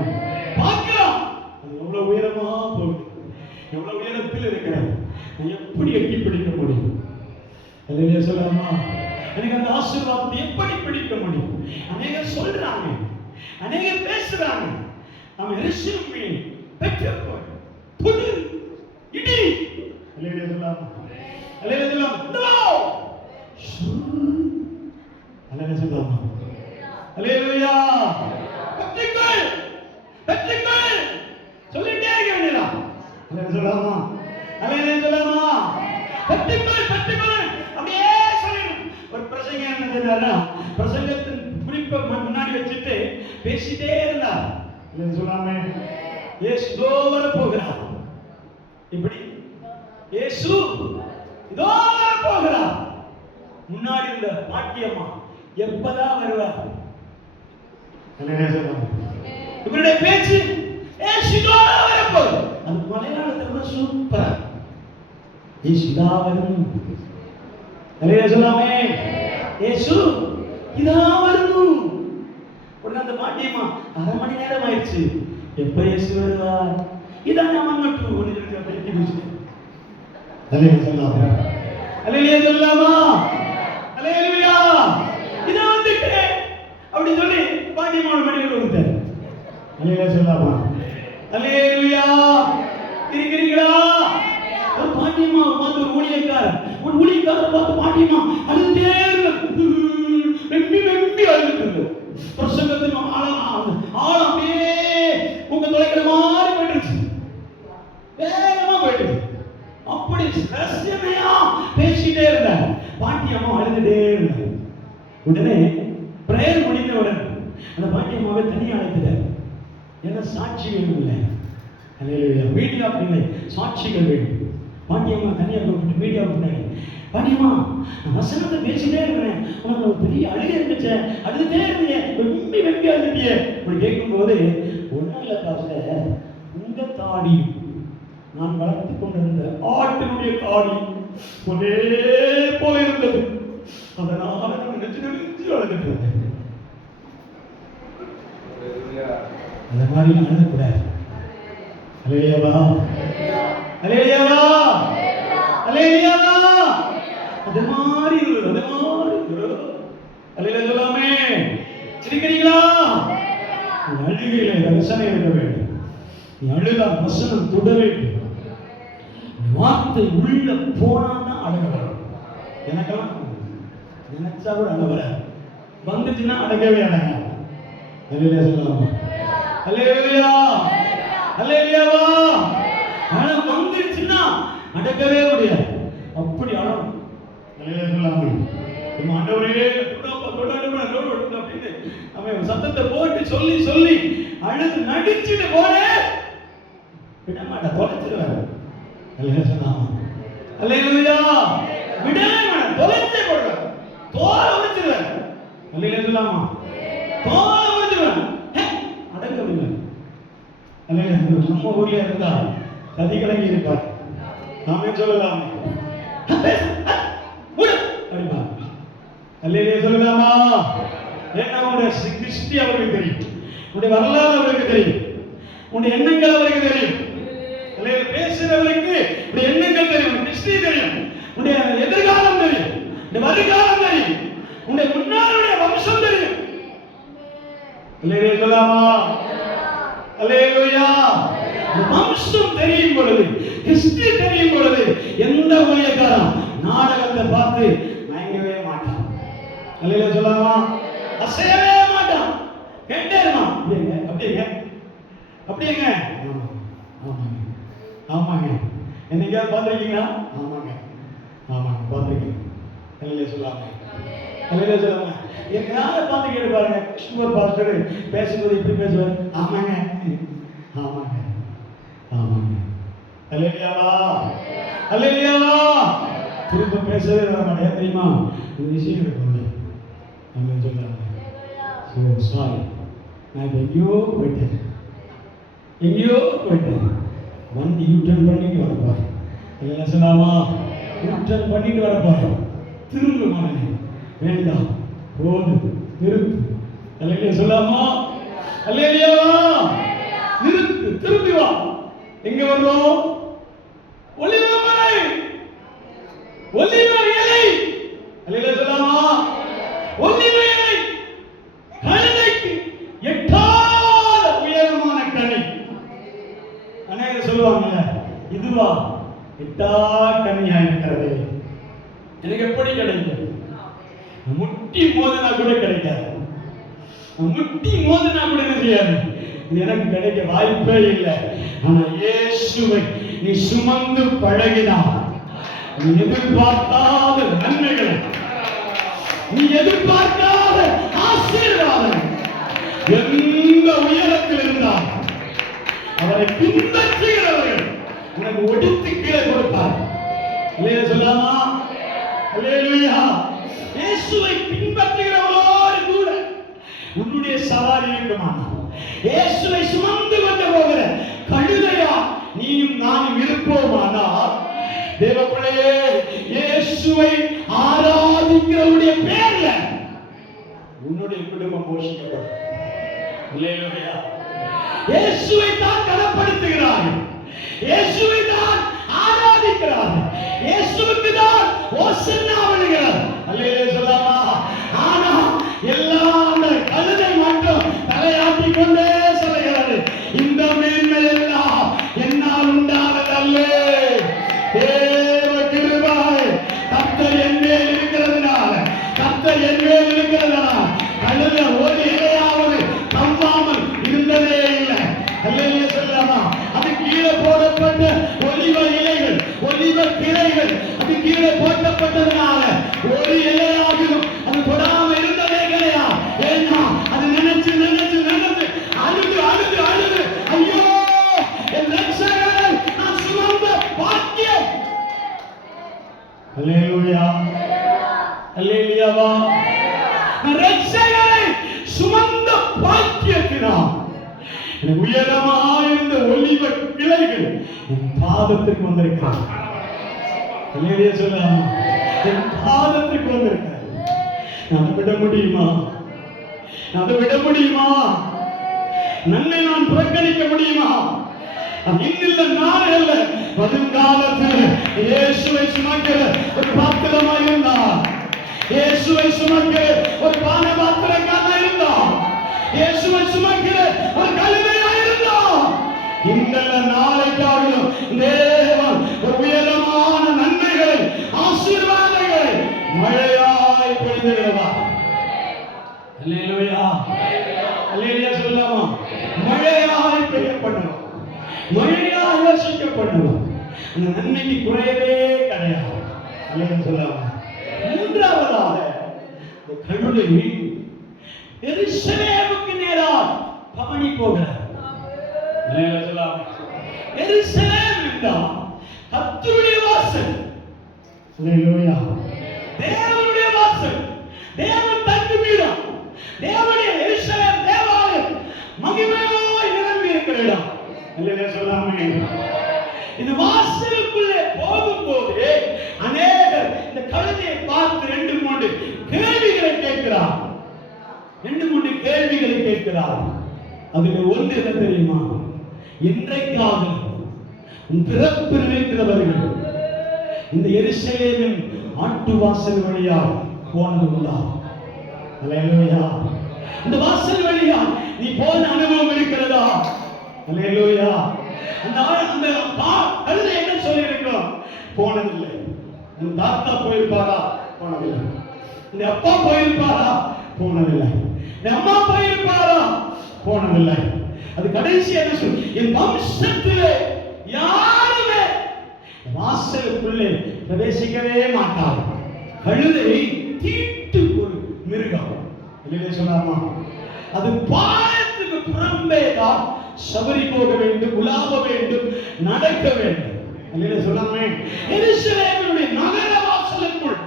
பார்க்கலாம், அது எவ்வளவு உயரமா போகுது, எவ்வளவு உயரத்தில் இருக்கிறது, எப்படி எட்டி பிடிக்க முடியும்? சொல்லாமா? எனக்கு அந்த ஆசீர்வாதத்தை எப்படி பிடிக்க முடியும்? அநேகர் சொல்றாங்க, அநேகர் பேசுறாங்க, நாம ரிசீவ் பெற்றுக்கொள், புது இடி. சொல்லாமா? சொல்லாமா? அல்லேலூயா! பெற்றுக்கொள், பெற்றுக்கொள் சொல்லிட்டே இருக்க வேண்டியதான். சொல்லாமா? சொல்லாமா? பெற்றுக்கொள், பெற்றுக்கொள் அப்படியே சொல்லணும். ஒரு பிரசங்கம் என்ன, பிரசங்கத்தின் குறிப்பை முன்னாடி வச்சுட்டு பேசிட்டே இருந்தார். சொல்லாமே? இயேசு இதோ வர போகிறார். இப்படி இயேசு இதோ வர போகிறார். முன்னாடி இருந்த பாட்டியம்மா எப்பதான் வருவார்? இவருடைய பேச்சு வரப்போது அது மலையாளத்துல சூப்பரா ஏசுதா வரும் சொல்லாமே, ஏசு இதா வரும். உடனே அந்த பாட்டியம்மா 1/2 மணி நேரம் ஆயிடுச்சு, எப்ப இயேசு வருவார்? இதான் நான் மட்டும் ஒன்று பெருக்கி வச்சுட்டேன். சொல்லாமா, அல்லேலூயா சொல்லாமா, அல்லேலூயா இதா வந்துட்டேன் அப்படி சொல்லி பாட்டியம்மா மணிகள் கொடுத்தார். அல்லேலூயா சொல்லாமா, அல்லேலூயா இருக்கிறீங்களா? ஒரு பாட்டியம்மா பார்த்து ஒரு ஊழியக்காரர் பார்த்து பாட்டியம்மா அழுதே வெம்பி வெம்பி அழுது பிரசங்கத்தின் ஆழம் அப்படியே உங்க தொலைக்கிற மாதிரி போயிடுச்சு, வேகமா போயிடுச்சு. அப்படி ரகசியமையா பேசிட்டே இருந்தார். பாட்டியம்மா அழுதுட்டே இருந்தார். உடனே பிரேயர் முடிந்தவுடன் அந்த பாட்டியம்மாவை தனியாக அழைத்துட்டார். ஏன்னா சாட்சி வேணும் இல்லை, மீடியா பிள்ளை சாட்சிகள் வேணும். பாட்டியம்மா தனியாக கூப்பிட்டு மீடியா பின்னாடி, பாட்டியம்மா நான் வசனத்தை பேசிட்டே இருக்கிறேன், உனக்கு ஒரு பெரிய அழுகை இருந்துச்சேன், அழுதுட்டே இருந்தீங்க, வெம்பி வெம்பி அழுதுட்டியே. இப்படி கேட்கும்போது ஒன்றும் இல்லை பாஸ்டர், உங்க தாடி நான் வளர்த்து கொண்டிருந்த ஆட்டினுடைய தாடி ஒரே போல இருந்தது, அதனால நினைச்சு நினைச்சு அழுதுட்டு இருந்தேன். அந்த மாதிரி அழுதக்கூடாது. அல்லேலூயாவா, அல்லேலூயாவா, அல்லேலூயாவா. அது மாதிரி இருந்தது, அது மாதிரி அல்லேலூயா சொல்லாமே. சிரிக்கிறீங்களா? அழுகையில ரசனை இருக்க வேண்டும். நீ அழுதா வசனம் தொட வேண்டும். வார்த்தை உள்ள போனாதான் அழக வரும். எனக்கெல்லாம் நினைச்சா கூட அழ வர வந்துச்சுன்னா அடங்கவே அடங்க. அல்லேலூயா சொல்லாமா, அல்லேலூயா, அல்லேலூயாவா. அழ வந்துருச்சுன்னா அடக்கவே முடியாது, அப்படி அழணும். அல்லேலூயா சொல்லாமா. நம்ம ஆண்டவரே அப்படின்னு அவன் சத்தத்தை போட்டு சொல்லி சொல்லி அழுது நடிச்சுட்டு போனேன், விட மாட்டேன், தொலைச்சிருவேன். அல்லேலூயா சொல்லாமா, அல்லேலூயா. விடவே மாட்டேன், தொலைச்சே போடுவேன், தோலை உடைச்சிருவேன். அல்லேலூயா சொல்லாமா, தோலை உடைச்சிருவேன், அடங்கவில்லை. அல்லேலூயா. நம்ம ஊர்ல இருந்தா கதி கலங்கி இருப்பார், நாமே சொல்லலாமே அப்படிப்பா. அல்லேலூயா சொல்லலாமா. ஏன்னா உன்னுடைய கிறிஸ்டி அவருக்கு தெரியும், உன்னுடைய வரலாறு அவருக்கு தெரியும், உன்னுடைய எண்ணங்கள் அவருக்கு தெரியும். பேசுறவருக்கு உன்னுடைய எண்ணங்கள் தெரியும், கிறிஸ்டி தெரியும், உன்னுடைய எதிர்காலம் தெரியும், உன்னுடைய வருகாலம் தெரியும், உன்னுடைய முன்னாளுடைய வம்சம் தெரியும். அல்லேலூயா சொல்லலாமா, அல்லேலூயா. வம்சம் தெரியும் பொழுது, கிறிஸ்டி தெரியும் பொழுது எந்த ஊழியக்காரன் நாடகத்தை பார்த்து மயங்கவே மாட்டான். அல்லேலூயா சொல்லலாமா, அசையவே மாட்டான், கேட்டே இருப்பான். அப்படிங்க அப்படிங்க அப்படிங்க, ஆமாங்க ஆமாங்க. என்னைக்காவது பார்த்துருக்கீங்களா? ஆமாங்க ஆமாங்க பார்த்துருக்கீங்க. அல்லேலூயா சொல்லாம, அல்லேலூயா சொல்லாம. யாரை பார்த்து கேட்டு பாருங்க, கிருஷ்ணர் பாஸ்டர் பேசும்போது இப்படி பேசுவார், ஆமாங்க ஆமாங்க ஆமாங்க. அல்லேலூயாவா, அல்லேலூயாவா. திரும்ப பேசவே வர மாட்டேன் தெரியுமா, ஒரு விஷயம் இருக்குல்ல. அல்லேலூயா சொல்லாம. ஸோ சாரி, நான் இப்போ எங்கேயோ போயிட்டேன், வண்டி யூட்டர்ன் பண்ணிட்டு வரப்பாரு. இல்லைன்னா சொல்லாமா, யூட்டர்ன் பண்ணிட்டு வரப்பாரு. திரும்ப மகனே வேண்டாம், போது நிறுத்து. அல்லேலூயா சொல்லாமா, அல்லேலூயாவா. நிறுத்து, திரும்பி வா. எங்க வர்றோம்? ஒலிவமலை, ஒலிவ இலை. அல்லேலூயா சொல்லாமா, ஒலிவ இலை. கழுதைக்கு எட்டாத உயரமான கனி. அநேகர் சொல்லுவாங்கல்ல, இதுவா எட்டா கனியா இருக்கிறது, எனக்கு எப்படி கிடைக்கும்? முட்டி மோதினா கூட கிடைக்காது, முட்டி மோதினா கூட தெரியாது, இது எனக்கு கிடைக்க வாய்ப்பே இல்லை. ஆனா இயேசுவை நீ சுமந்து பழகினார், நீ எதிர்பார்க்காத நன்மைகளை, நீ எதிர்பார்க்காத ஆசீர்வாதம், எந்த உயரத்தில் இருந்தால் அவரை பின்பற்றுகிறவர்கள் உனக்கு ஒடித்து கீழே கொடுப்பார். அல்லேலூயா சொல்லாமா, அல்லேலூயா. இயேசுவை பின்பற்றுகிறவளோடு கூட உன்னுடைய சவாரி இருக்குமானால், இயேசுவை சுமந்து கொண்டு போகிற கழுதையா நீயும் நானும் இருப்போமானால், தேவப்பிள்ளையே, இயேசுவை ஆராதிக்கிறவருடைய பேர்ல உன்னுடைய குடும்பம் போஷிக்கப்படும். அல்லேலூயா. இயேசுவை தான் கனப்படுத்துகிறார்கள், இயேசுவை தான் ஆராதிக்கிறார்கள், இயேசுவுக்கு தான் ஓசன்னா விழுகிறார். அல்லேலூயா சொல்லாமா? ஆனா எல்லாம் கழுதை மட்டும் தலையாட்டி கொண்டே சொல்லுகிறது, இந்த மேன்மை எல்லாம் என்னால் உண்டானதல்ல, தேவ கிருபை, கர்த்தர் என் மேல் இருக்கிறதுனால, கர்த்தர் என் மேல் இருக்கிறதுனால கழுதை ஒரு இலையாவது கவ்வாமல் இருந்ததே இல்லை. அல்லேலூயா சொல்லாமா? அது கீழே போடப்பட்ட ஒலிவ இலைகள், ஒலிவ கிளைகள் அது கீழே போட்டப்பட்டதுனால ஒரு இலையாகிலும் அது தொடாம இருந்ததே கிடையாது. ஏன்னா அது நினைச்சு நினைச்சு நினைச்சு அழுது அழுது அழுது, ஐயோ என் ரட்சகரை நான் சுமந்த பாக்கியம். அல்லேலூயா, அல்லேலூயாவா? ரட்சகரை சுமந்த பாக்கியத்தினால் உயரமாயிருந்த ஒலிவ கிளைகள் என் பாதத்திற்கு வந்திருக்கிறார். அல்லேலூயா சொல்லலாம். என் பாதத்திற்கு வந்திருக்கிறார். நான் விட முடியுமா? அதை விட முடியுமா? நன்மை நான் புறக்கணிக்க முடியுமா? இன்னில்ல நாள் அல்ல, வருங்காலத்தில் இயேசுவை சுமக்கிற ஒரு பாத்திரமா இருந்தார், இயேசுவை சுமக்கிற ஒரு பான பாத்திரக்காரனா இருந்தார், இயேசுவை சுமக்கிற ஒரு கழுதையா இருந்தார். இந்த நாளைக்காக தேவன் ஒரு உயரமான நன்மைகளை, ஆசீர்வாதங்களை மழையாய் பொழிந்திருக்கிறார். அல்லேலூயா, அல்லேலூயா சொல்லாமா? மழையாய் பெய்யப்படுவோம், மழையாய் யோசிக்கப்படுவோம். அந்த நன்மைக்கு குறையவே கிடையாது. அல்லேலூயா சொல்லாமா? மூன்றாவதாக கழுதை எருசலேமுக்கு நேராக பவனி போகிறார். அல்லேலூயா சொல்லாமா? எருசலேம் என்றால் கர்த்தருடைய வாசல். அல்லேலூயா, தேவனுடைய வாசல், தேவன் தங்குமிடம், தேவனுடைய எருசலேம் தேவாலயம் மகிமையாய் நிரம்பி இருக்கிற இடம். அல்லேலூயா சொல்லாமே? இது வாசலுக்குள்ளே போகும்போது அநேகர் இந்த கழுதையை பார்த்து 2-3 கேள்விகளை கேட்கிறார். 2-3 கேள்விகளை கேட்கிறார். அதுல ஒன்று என்ன தெரியுமா? இன்றைக்காக உன் பிறப்பில் இருக்கிறவர்கள் இந்த எருசலேமின் ஆட்டு வாசல் வழியா போனது உண்டா? அல்லேலூயா. இந்த வாசல் வழியா நீ போன அனுபவம் இருக்கிறதா? அல்லேலூயா. அந்த கழுதை என்ன சொல்லி இருக்கோம்? போனதில்லை. உன் தாத்தா போயிருப்பாரா? போனதில்லை. இந்த அப்பா போயிருப்பாரா? போனதில்லை. இந்த அம்மா போயிருப்பாரா? போனதில்லை. அது கடைசி என்ன சொல்லு? என் வம்சத்திலே யாருமே வாசலுக்குள்ளே பிரவேசிக்கவே மாட்டார். கழுதை தீட்டு ஒரு மிருகம். இல்லையே சொல்லாமா? அது பாயத்துக்கு புறம்பே தான் சபரி போக வேண்டும், உலாவ வேண்டும், நடக்க வேண்டும். இல்லையே சொல்லாமே? எருசலேமினுடைய நகர வாசலுக்குள்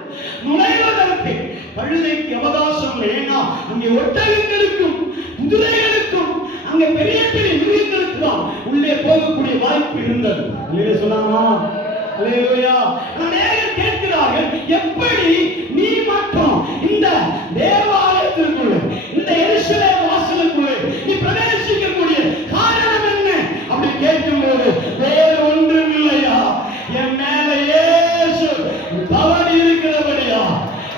நுழைவதற்கு கழுதைக்கு அவகாசம் இல்லை. ஏன்னா அங்கே ஒட்டகங்களுக்கும் குதிரைகளுக்கும் அங்கே பெரிய பெரிய மிருகங்களுக்கு தான் உள்ளே போகக்கூடிய வாய்ப்பு இருந்தது. இல்லையே சொல்லாமா? அல்லேலூயா. அநேகர் கேட்கிறார்கள், எப்படி நீ மட்டும் இந்த தேவாலயத்திற்குள்ளே, இந்த எருசலேம் வாசலுக்குள்ளே நீ பிரவேசிக்கக்கூடிய காரணம் என்ன அப்படி கேட்கும்போது, வேறு ஒன்றும் இல்லையா, என் மேல இயேசு பவனி இருக்கிறபடியா,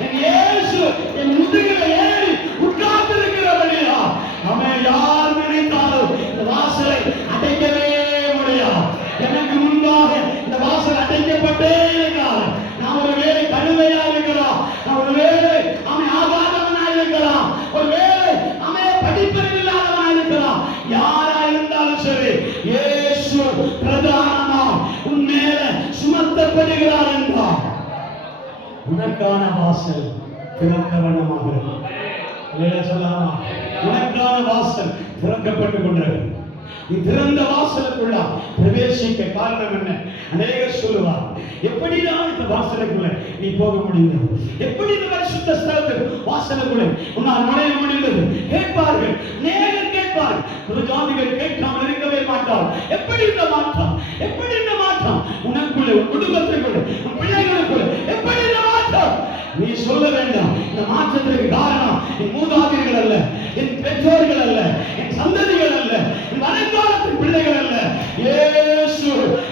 என் இயேசு என் முதுகில ஏறி உட்கார்ந்து இருக்கிறபடியா, அவன் யார் நினைத்தாலும் இந்த வாசலை அடைக்கவே முடியாது. எனக்கு முன்பாக இந்த வாசல் அடைக்கப்பட்டே இருக்கிறார். நான் ஒரு வேளை கழுதையா இருக்கிறான், நான் ஒரு வேளை அவன் ஆபாதவனா இருக்கலாம், ஒரு வேளை அவன் படிப்பறிவு இல்லாதவனா இருக்கலாம். யாரா இருந்தாலும் சரி, இயேசு பிரதானமா உன் மேல சுமத்தப்படுகிறார் என்றார். உனக்கான வாசல் திறந்த வண்ணமாக சொல்லலாமா? உனக்கான வாசல் திறக்கப்பட்டுக் கொண்டிருக்கிறது. நீ திறந்த வாசலுக்குள்ள பிரவேசிக்க காரணம் என்ன? அநேகர் சொல்லுவார், எப்படிதான் இந்த வாசலுக்குள்ள நீ போக முடிந்தது? எப்படி இந்த பரிசுத்த ஸ்தலத்தில் வாசலுக்குள்ள உன்னால் நுழைய முடிந்தது? கேட்பார்கள், அநேகர் கேட்பார்கள். ஒரு ஜாதிகள் கேட்காமல் இருக்கவே மாட்டார். எப்படி இந்த மாற்றம்? எப்படி இந்த மாற்றம்? உனக்குள்ள, உன் குடும்பத்திற்குள்ள, உன் பிள்ளைகளுக்குள்ள எப்படி இந்த மாற்றம்? நீ சொல்ல வேண்டாம். இந்த மாற்றத்திற்கு காரணம் என் மூதாதையர்கள் அல்ல, என் பெற்றோர்கள் அல்ல, என் சந்ததிகள் அல்ல, என் வருங்காலத்தின் பிள்ளைகள் அல்ல. இயேசு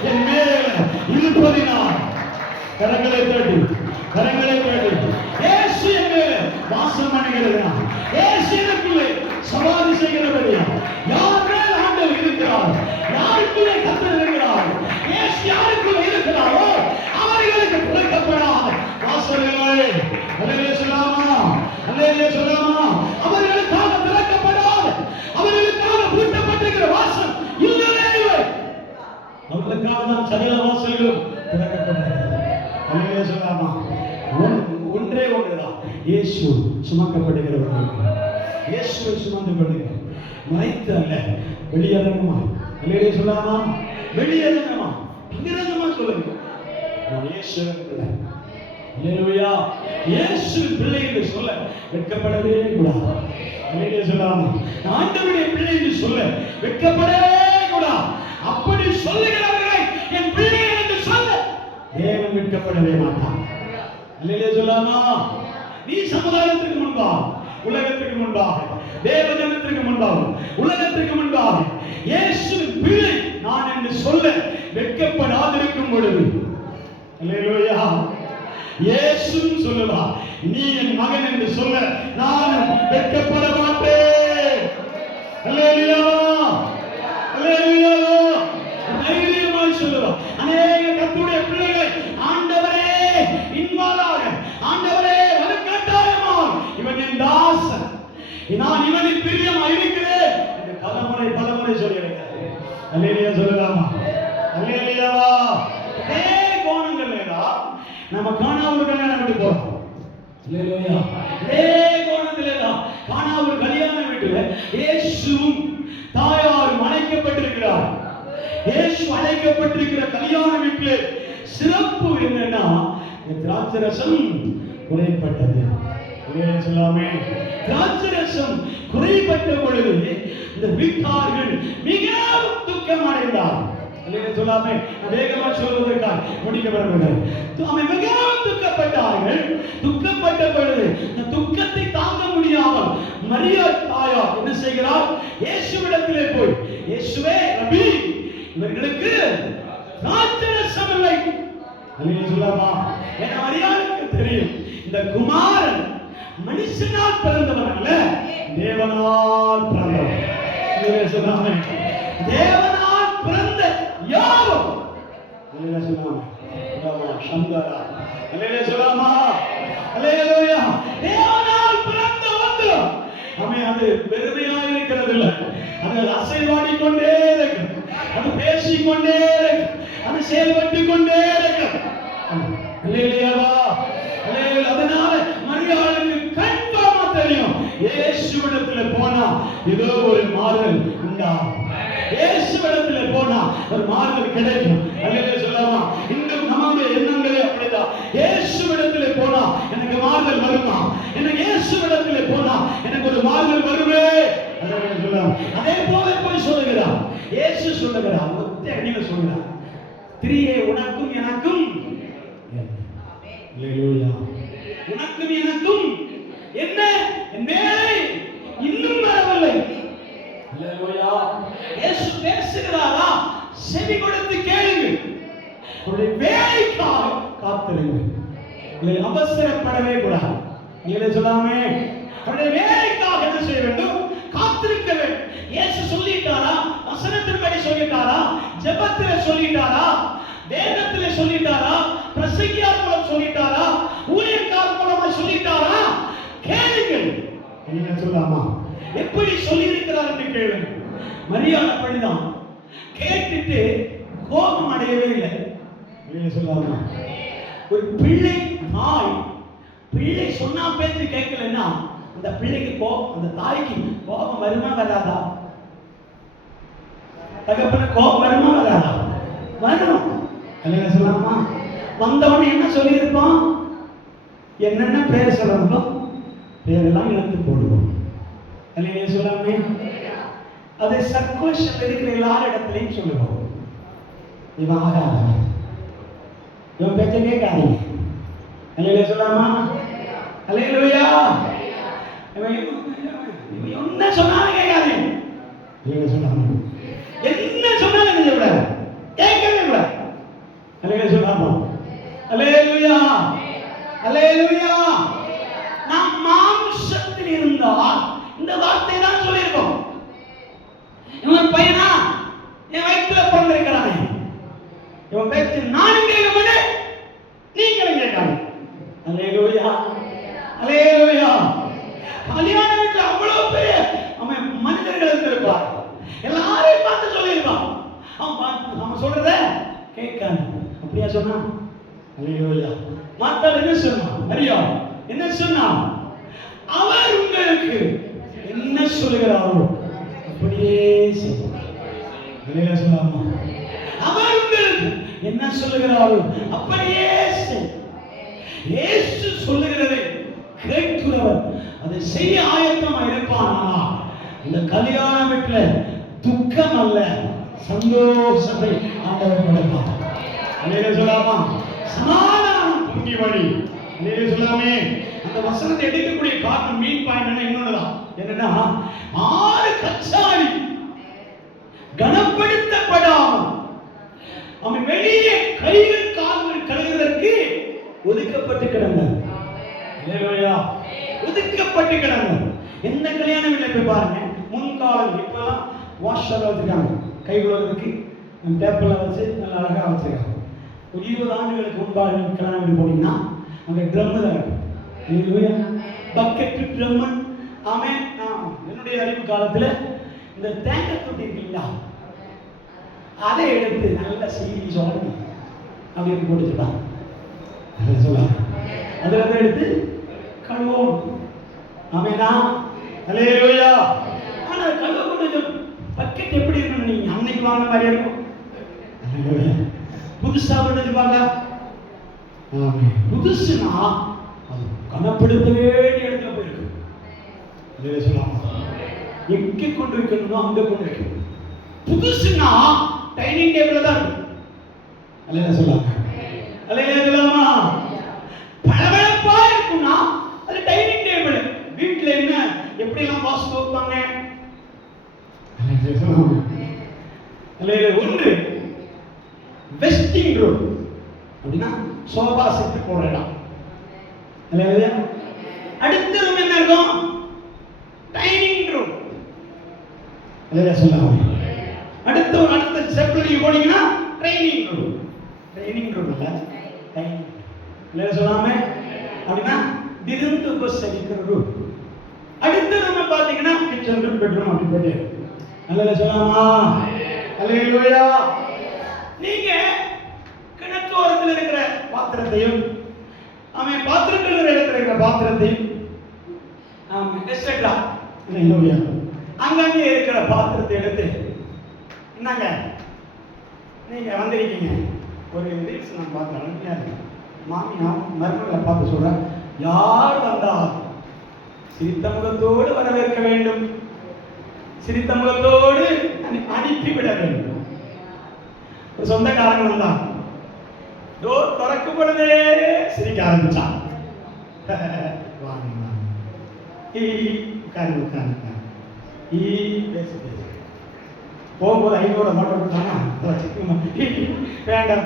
என் மேல் இருப்பதினால் கரங்களை தட்டி, கரங்களை தட்டி, இயேசு என் மேல் வாசம் பண்ணுகிறதா? இயேசு எனக்குள்ளே சவாரி செய்கிறபடியா? யார் மேல் ஆண்டவர் இருக்கிறார்? யாருக்குள்ளே கர்த்தர் இருக்கிறார்? இயேசு யாருக்குள்ளே இருக்கிறாரோ அவர்களுக்கு திறக்கப்படாத வாசல்களை, அல்லேலூயா சொல்லாமா, அல்லேலூயா சொல்லாமா, அவர்களுக்காக திறக்கப்படாத, அவர்களுக்காக பூட்டப்பட்டிருக்கிற வாசல் இல்லவே இல்லை. அவர்களுக்காக தான் சகல வாசல்களும் திறக்கப்படுகிறது. அல்லேலூயா சொல்லாமா. ஒன்றே ஒன்றுதான், இயேசு சுமக்கப்படுகிறவர்கள், இயேசுவை சுமந்து கொள்ளுங்கள். மறைத்து அல்ல, வெளியரங்கமா. அல்லேலூயா சொல்லாமா, வெளியரங்கமா, பகிரங்கமா சொல்லுங்க, நான் இயேசுவின் பிள்ளை. அல்லேலூயா, இயேசுவின் பிள்ளை என்று சொல்ல வெட்கப்படவே கூடாது. அல்லேலூயா சொல்லாமா, ஆண்டவருடைய பிள்ளை என்று சொல்ல வெட்கப்படவே கூடாது. அப்படி சொல்லுகிறவர்களை என் பிள்ளை என்று சொல்ல தேவன் வெட்கப்படவே மாட்டான். அல்லேலூயா சொல்லாமா. நீ சமுதாயத்திற்கு முன்பாக, உலகத்திற்கு முன்பாக, தேவ ஜனத்திற்கு முன்பாக, உலகத்திற்கு முன்பாக இயேசுவின் பிள்ளை நான் என்று சொல்ல வெட்கப்படாதிருக்கும் பொழுது, அல்லேலூயா, இயேசுவும் சொல்லுவார், நீ என் மகன் என்று சொல்ல நானும் வெட்கப்பட மாட்டேன். அல்லேலூயா, அல்லேலூயா, தைரியமாய் சொல்லுவார். அநேக கர்த்தருடைய பிள்ளைகளை ஆண்டவரே இன்வாலாக, ஆண்டவரே வலுக்கட்டாயமாக, இவன் என் தாசன், நான் இவனின் பிரியமா இருக்கிறேன் என்று பலமுறை பலமுறை சொல்லியிருக்கிறார். அல்லேலூயா சொல்லலாமா? அல்லேலூயாவா. கோணங்கள்ல நம்ம காணாவூர் கல்யாணம் வீட்டு போறோம். அல்லேலூயா. கோணத்துல காணாவூர் கல்யாண வீட்டுல இயேசுவும் தாயாரும் அழைக்கப்பட்டிருக்கிறார். இயேசு அழைக்கப்பட்டிருக்கிற கல்யாண வீட்டில் சிறப்பு என்னன்னா, திராட்சரசம் குறைப்பட்டது. சொல்லாமே, திராட்சரசம் குறைப்பட்ட பொழுது இந்த வீட்டார்கள் மிகவும் துக்கம் அடைந்தார். சொல்லாமே, வேகமா சொல்வதற்காக முடிக்க விரும்புகிறேன். மிகவும் துக்கப்பட்டார்கள். துக்கப்பட்ட பொழுது இந்த துக்கத்தை தாங்க முடியாமல் மரியா தாயார் என்ன செய்கிறார்? இயேசுவிடத்திலே போய், இயேசுவே ரபி, இவர்களுக்கு திராட்சரசம் இல்லை. அல்லேலூயா சொல்லாமா. ஏன்னா மரியாளுக்கு தெரியும், இந்த குமாரன் மனுஷனால் பிறந்தவன் அல்ல, தேவனால் பிறந்தவன். அல்லேலூயா சொல்லாமே. தேவனால் பிறந்த யாரோ, அல்லேலூயா சொல்லாமா, சந்தரா, அல்லேலூயா சொல்லாமா, அல்லேலூயா, தேவனால் பிறந்த ஒன்று. அது பெருமையாக இருக்கிறது இல்லை, அது அசைவாடி கொண்டே இருக்கு, அது பேசிக்கொண்டே இருக்கு, அது செயல்பட்டு கொண்டே இருக்கு. அல்லேலூயாவா, அல்லேலூயா. அதனால மரியாளுக்கு கன்ஃபார்மா தெரியும், இயேசுவிடத்துல போனா ஏதோ ஒரு மாறுதல் உண்டாகும், இயேசுவிடத்துல போனா ஒரு மாறுதல் கிடைக்கும். அல்லேலூயா சொல்லாமா. இன்னும் நம்முடைய எண்ணங்களே அப்படிதான். இயேசுவிடத்துல போனா எனக்கு மாறுதல் வருமா? எனக்கு இயேசுவிடத்துல போனா எனக்கு ஒரு மாறுதல் வருமே. அல்லேலூயா சொல்லாமா. அதே போல போய் சொல்லுகிறார், இயேசு சொல்லுகிறார், ஒத்த அடியில சொல்லுகிறார், திரியே உனக்கும் எனக்கும், அல்லேலூயா, உனக்கும் எனக்கும் என்ன? என் வேலை இன்னும் வரவில்லை. அல்லேலூயா. இயேசு பேசுகிறாரா? செவி கொடுத்து கேளுங்கள். உங்களுடைய வேலைக்காக காத்திருங்கள். அவசரப்படவே கூடாது. நீங்க சொல்லாமே, அவருடைய வேலைக்காக என்ன செய்ய வேண்டும்? காத்திருக்க வேண்டும். இயேசு சொல்லிட்டாரா? வசனத்தின்படி சொல்லிட்டாரா? ஜெபத்திலே சொல்லிட்டாரா? வேதத்திலே சொல்லிட்டாரா? பிரசங்கியார் மூலம் சொல்லிட்டாரா? ஊழியக்காரர் மூலமா சொல்லிட்டாரா? கேளுங்கள். நீங்க சொல்லாமா, எப்படி சொல்லி இருக்கிறார் என்று கேளுங்க. மரியாள் அப்படிதான் கேட்டுட்டு கோபம் அடையவே இல்லை. நீங்க சொல்லாமா, ஒரு பிள்ளை தாய் பிள்ளை சொன்னா பேச்சு கேட்கலன்னா அந்த பிள்ளைக்கு கோபம், அந்த தாய்க்கு கோபம் வருமா வராதா? தகப்பனுக்கு கோபம் வருமா வராதா? வரும். அல்லேலூயா சொல்லலாமா? வந்தவனே என்ன சொல்லியிருப்பான்? என்னென்ன பேர் சொல்லணுமோ பேரெல்லாம் இழுத்து போடுவோம். அல்லேலூயா சொல்லலாமே. அதை சர்க்குலேஷன் இருக்கிற எல்லா இடத்துலையும் சொல்லுவோம். இவன் ஆகாதவன், இவன் பேச்ச கேட்காதீங்க. அல்லேலூயா சொல்லலாமா? அல்லேலூயா. என்ன சொன்னாலும் கேட்காதீங்க. அல்லேலூயா சொல்லலாமா? என்ன சொன்னாலும் நீங்க விட கேட்கவே விட. அல்லேலூயா சொல்லலாமா? அல்லேலூயா. அல்லேலூயா. நாம் மாம்சத்தில் இருந்தால் இந்த வார்த்தை தான் சொல்லியிருக்கோம். இவன் பையனா என் வயிற்றுல பிறந்திருக்கிறானே, இவன் பேச்சு நானும் கேட்க மாட்டேன், நீங்களும் கேட்காது. அல்லேலூயா. அல்லேலூயா. கல்யாண வீட்டில் அவ்வளவு பெரிய அவன் மனிதர்கள் இருந்திருப்பார், எல்லாரையும் பார்த்து சொல்லியிருப்பான். அவன் சொல்றத கேட்காது. அப்படியா சொன்னான்? அல்லேலூயா. மாத்தாள் என்ன சொன்னான்? அறியா என்ன சொன்னான்? அவர் உங்களுக்கு என்ன சொல்லுகிறாரோ அப்படியே செய்வார். அல்லேலூயா சொல்லலாமா? அவர் உங்களுக்கு என்ன சொல்லுகிறாரோ அப்படியே செய். இயேசு சொல்லுகிறதை கேட்கிறவர் அதை செய்ய ஆயத்தமா இருப்பானா, இந்த கல்யாண வீட்டுல துக்கம் அல்ல சந்தோஷத்தை ஆண்டவர் கொடுப்பார். அல்லேலூயா சொல்லலாமா? சமாதானம் பொங்கி வழி. அல்லேலூயா சொல்லலாமே. அந்த வசனத்தை எடுக்கக்கூடிய காரணம் மீன் பாயிண்ட் இன்னொன்னுதான். என்னன்னா, ஆறு கச்சாரி கனப்படுத்தப்படாமல் அவன் வெளியே கைகள் கால்கள் கழுகுவதற்கு ஒதுக்கப்பட்டு கிடந்தார். அல்லேலூயா. ஒதுக்கப்பட்டு கிடந்தார். எந்த கல்யாண வீட்டுல போய் பாருங்க, முன்காலம் இப்பெல்லாம் வாஷர் வச்சிருக்காங்க, கை கழுவுறதுக்கு டேப்பெல்லாம் வச்சு நல்லா அழகா வச்சிருக்காங்க. ஒரு 20 ஆண்டுகளுக்கு முன்பாக கல்யாண வீடு போனீங்கன்னா அங்கே ட்ரம் தான், பக்கெட்டு ட்ரம். ஆமே. என்னுடைய அறிவு காலத்தில் இந்த தேங்காய் தொட்டி இருக்கீங்களா, அதை எடுத்து நல்ல சீனி சொல்லி அப்படின்னு போட்டுச்சுட்டான். சொல்லலாம் அதில் எடுத்து கழுவோம். ஆமேனா? அல்லேலூயா. ஆனால் கழுவ கொண்டு பக்கெட் எப்படி இருக்கணும்? நீங்க அன்னைக்கு வாங்கின மாதிரி இருக்கும். புதுசா பண்ணிருப்பாங்க. புதுசுனா அது கனப்படுத்த வேண்டிய இடத்துல போயிருக்கு. அல்லேலூயா சொல்லலாமா? எங்கே கொண்டு வைக்கணுமோ அங்கே கொண்டு வைக்கணும். புதுசுனா டைனிங் டேபிள் தான் இருக்கு. அல்லேலூயா சொல்லலாமா? அல்லேலூயா சொல்லலாமா? பளபளப்பா இருக்கும்னா அது டைனிங் டேபிள். வீட்டில் என்ன எப்படி எல்லாம் வாஸ்து வைப்பாங்க? அல்லேலூயா சொல்லலாமா? அல்லேலூயா. ஒன்று வெஸ்டிங் ரூம் அப்படின்னா சோபா செட்டு போடுற இடம். அல்லேலூயா. அடுத்த ரூம் என்ன இருக்கும்? Dining room. அல்லேலூயா சொல்லலாமா? அடுத்த ஸ்டெப்ல நீங்க போனீங்கன்னா ட்ரைனிங் ரூம். ட்ரைனிங் ரூம் இல்ல, டைனிங். அல்லேலூயா சொல்லாமே. அப்படின்னா திருந்து உபசரிக்கிற ரூம். அடுத்த ரூம் பாத்தீங்கன்னா கிச்சன் ரூம், பெட்ரூம் அப்படி போயிட்டு. அல்லேலூயா சொல்லாமா? அல்லேலூயா. நீங்க கிணற்றோரத்தில் இருக்கிற பாத்திரத்தையும் அவன் பாத்திரங்கள் இடத்துல இருக்கிற பாத்திரத்தையும் அங்கங்கே இருக்கிற பாத்திரத்தை எடுத்து என்னங்க நீங்க வந்திருக்கீங்க. ஒரு ரீல்ஸ் நான் பார்த்தேன், மாமியா மருமகளை பார்த்து சொல்றேன், யார் வந்தால் சிரித்த முகத்தோடு வரவேற்க வேண்டும், சிரித்த முகத்தோடு அனுப்பிவிட வேண்டும். ஒரு சொந்தக்காரங்க வந்தான், டோர் திறக்கும் பொழுதே சிரிக்க ஆரம்பிச்சான். போகும்போது 500 நோட்டை கொடுத்தாங்க. வேண்டாம்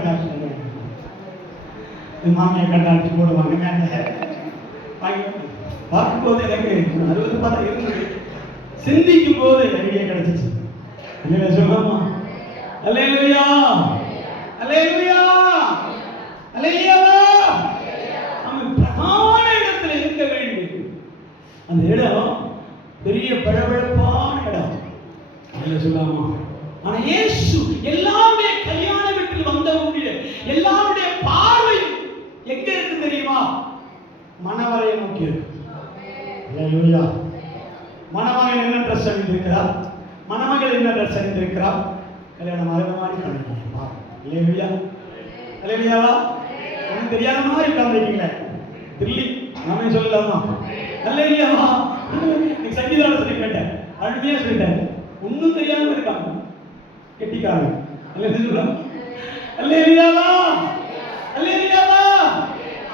மாமியா கண்டாச்சு போடுவாங்க. பார்க்கும்போது எனக்கு 60 பார்த்தா இருந்தது, சிந்திக்கும் போது ஐடியா கிடைச்சிச்சு. இல்லையா சொல்லலாமா? அல்லேலூயா. அல்லேலூயா. அல்லேலூயா. அவன் பிரதான இடத்துல இருக்க வேண்டும். அந்த இடம் பெரிய பளபளப்பான இடம். அல்லேலூயா சொல்லலாமா? ஆனா இயேசு எல்லாமே கல்யாண வீட்டில் வந்தவங்க எல்லாருடைய பார்வை எங்க இருக்கு தெரியுமா? மணவரையை நோக்கி இருக்கு. அல்லேலூயா. மணமகன் என்ன ட்ரெஸ் அணிந்திருக்கிறார், மணமகள் என்ன ட்ரெஸ் அணிந்திருக்கிறார், கல்யாணம் ஆகிற மாதிரி பண்ணிருக்கீங்க. இல்லையா? இல்லையாவா? ஒன்றும் தெரியாத மாதிரி உட்காந்துருக்கீங்களே. தில்லி நாமே சொல்லலாமா? இல்லையாவா? நீ சங்கீதாவில் சொல்லி கேட்டேன், அருமையா சொல்லிட்டேன். ஒன்றும் தெரியாம இருக்காங்க கெட்டிக்காரங்க. இல்லையாவா? இல்லையாவா?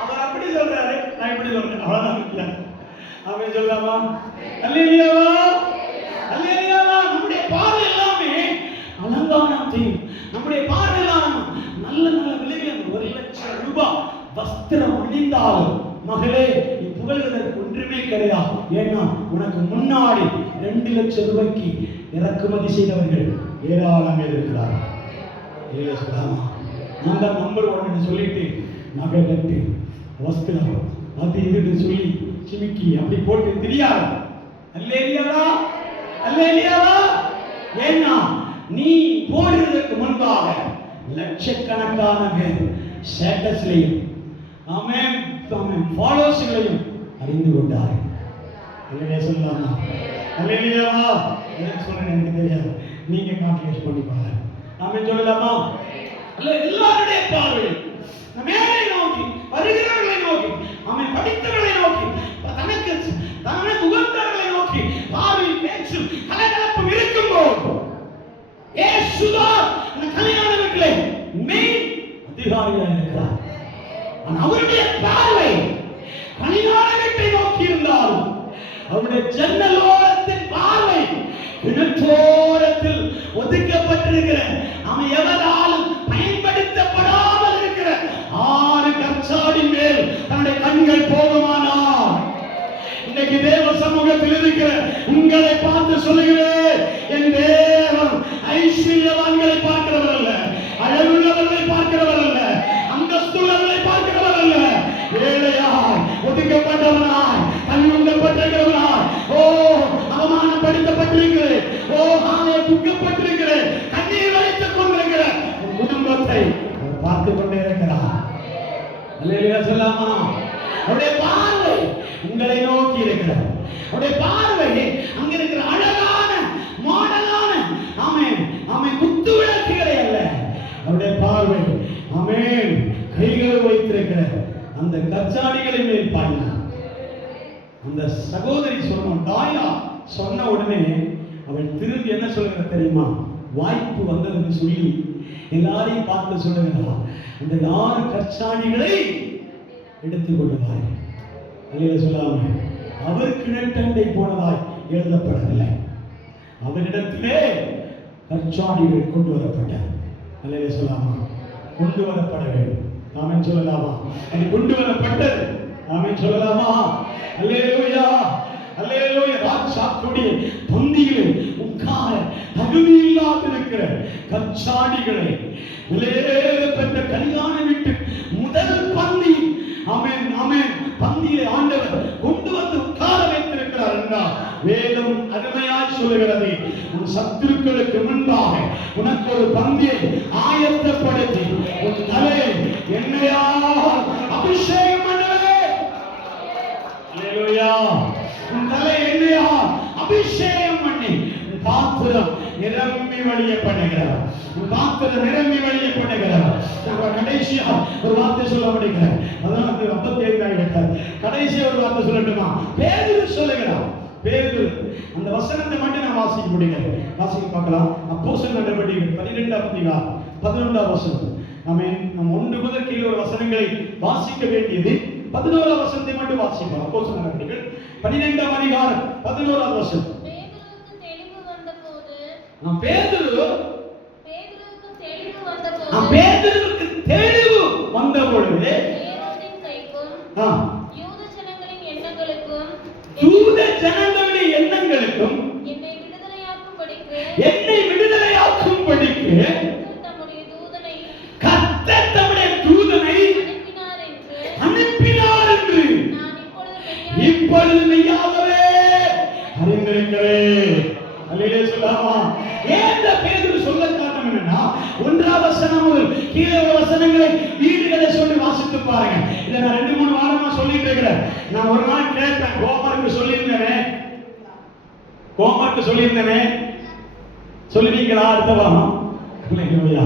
அவர் அப்படி சொல்றாரு, நான் இப்படி சொல்றேன், அவ்வளவுதான் வித்தியாசம். அவன் சொல்லலாமா? அல்லேலூயாவா? அல்லேலூயாவா? நம்முடைய பார்வை எல்லாமே அலங்காரம் செய்யும். நம்முடைய பார்வை எல்லாம் நல்ல நல்ல விலையில் 1,00,000 ரூபாய் வஸ்திரம் அணிந்தாலும் மகளே நீ புகழ்வதற்கு ஒன்றுமே கிடையாது. ஏன்னா உனக்கு முன்னாடி 2,00,000 ரூபாய்க்கு இறக்குமதி செய்தவர்கள் ஏராளம் பேர் இருக்கிறார். இல்லையா சொல்லாமா? நான் தான் நம்பர் 1 சொல்லிட்டு நகை கட்டு வஸ்திரம் அது இதுன்னு சொல்லி சிமிக்கி அப்படி போட்டு தெரியாது. அல்லேலூயாவா? அல்லேலூயாவா? ஏன்னா நீ போடுறதுக்கு முன்பாக லட்சக்கணக்கான பேர் ஸ்டேட்டஸ்லையும் ஆமென் ஆமென் ஃபாலோவர்ஸ்களையும் அறிந்து கொண்டார். அல்லேலூயா சொல்லலாமா? அல்லேலூயாவா? என்ன சொல்றேன் எனக்கு தெரியாது, நீங்க கால்குலேட் பண்ணி பாருங்க. ஆமென் சொல்லலாமா? அல்ல எல்லாருடைய பார்வை மேலே நோக்கி வருகிறவர்களை நோக்கி அவன் படித்தவர்களை நோக்கி தனக்கு உகந்தவர்களை நோக்கி பார்வை பேச்சும் கலகலப்பும் இருக்கும்போது இயேசுதான் இந்த கல்யாண வீட்டிலே மெயின் அதிகாரியாக இருக்கிறார். அவருடைய பார்வை கல்யாண வீட்டை நோக்கி இருந்தாலும் அவருடைய ஜன்னலோரத்தின் பார்வை கிணற்றோரத்தில் ஒதுக்கப்பட்டிருக்கிற அவன் எவராலும் பயன்படுத்தப்படாமல் இருக்கிற 6 கற்சாடி மேல் தன்னுடைய கண்கள் போகுமானால் இன்னைக்கு தேவ சமூகத்தில் இருக்கிற உங்களை பார்த்து சொல்லுகிறேன், என் தேவன் ஐஸ்வர்யவான்களை பார்க்கிறவர் அல்ல, அழகுள்ளவர்களை பார்க்கிறவர் அல்ல, அந்தஸ்துள்ளவர்களை பார்க்கிறவர் அல்ல, ஏழையாய் ஒதுக்கப்பட்டவனாய் கண்ணுண்டப்பட்டிருக்கிறவனாய் அவமானப்படுத்தப்பட்டிருக்கிறேன், துக்கப்பட்டிருக்கிறேன், கண்ணீர் வலித்துக் கொண்டிருக்கிற குடும்பத்தை பார்த்துக் கொண்டே இருக்கிறார். அல்லேலூயா சொல்லாமா? அவருடைய பார்வை உங்களை நோக்கி இருக்கிறார். அவருடைய பார்வை அங்க இருக்கிற அழகான மாடலான ஆமென் குத்து விளக்குகளை அல்ல, அவருடைய பார்வை ஆமென் கைகள் வைத்திருக்கிற அந்த கச்சாடிகளை மேல் பாடினார். அந்த சகோதரி தாயா சொன்ன உடனே அவள் திரும்பி என்ன சொல்லுங்க தெரியுமா? வாய்ப்பு வந்ததுன்னு சொல்லி எல்லாரையும் பார்த்து சொல்லுகிறார், அந்த 6 கற்சாடிகளை எடுத்துக் கொள்ளுவார். அல்லேலூயா சொல்லாம அவர் கிணற்றண்டை போனதாய் எழுதப்படவில்லை, அவரிடத்திலே கற்சாடிகள் கொண்டு வரப்பட்டார். அல்லேலூயா சொல்லாமா? கொண்டு வரப்பட வேண்டும். ஆமென் சொல்லலாமா? அது கொண்டு வரப்பட்டது. ஆமென் சொல்லலாமா? அல்லேலூயா அல்லேலூயா. ராஜாக்களுடைய பந்தியிலே உட்கார தகுதி இல்லாதிருக்கிற கற்சாடிகளை விலையேறப்பட்ட கல்யாண வீட்டு முதல் பந்தி ஆமென் ஆமென் பந்தியிலே ஆண்டவர் கொண்டு வந்து உட்கார வைத்திருக்கிறார் என்றால் வேதம் அருமையாய் சொல்லுகிறது, உன் சத்துருக்களுக்கு முன்பாக உனக்கு ஒரு பந்தியை ஆயத்தப்படுத்தி உன் தலையை எண்ணெயால் அபிஷேகம் பண்ணுவே. அல்லேலூயா. உன் தலை எண்ணெயால் அபிஷேகம் பண்ணி பாத்திரம் நிரம்பி வழிய பண்ணுகிறார். பாத்திரம் நிரம்பி வழிய பண்ணுகிறார். கடைசியா ஒரு வார்த்தை சொல்ல முடிகிறார். அதான் 55 கடைசியா ஒரு வார்த்தை சொல்லட்டுமா? பேதுரு சொல்லுகிறார். பேதுரு அந்த வசனத்தை மட்டும் நான் வாசிக்க முடியும். வாசிக்க பார்க்கலாம். அப்போஸ்தலர் நடவடிக்கைகள் 12ஆம் அதிகாரம் 11ஆம் வசனம். நம்ம 1 முதல் கீழே ஒரு வசனங்களை வாசிக்க வேண்டியது 11ஆம் வசனத்தை மட்டும் வாசிப்போம். அப்போஸ்தலர் நடவடிக்கைகள் 12ஆம் அதிகாரம் 11ஆம் வசனம். பேதுருவுக்கு தெளிவு வந்தபொழுது யூத ஜனங்களுடைய எண்ணங்களுக்கும் என்னை விடுதலையாக்கும்படிக்கு கர்த்தர் தம்முடைய தூதனை அனுப்பினார் என்று இப்பொழுது மெய்யாகவே அறிந்திருக்கிறேன். அல்லேலூயா சொல்லாமா? ஏன் பேதுரு சொல்ல காரணம் என்னன்னா, 1ஆம் வசனம் முதல் கீழே உள்ள வசனங்களை வீடுகளை சொல்லி வாசித்து பாருங்க. இதை நான் 2-3 வாரமா சொல்லிட்டு இருக்கிறேன். நான் ஒரு நாள் கேட்டேன், கோமாருக்கு சொல்லியிருந்தேனே சொல்லுவீங்களா அடுத்த வாரம்? அல்லேலூயா,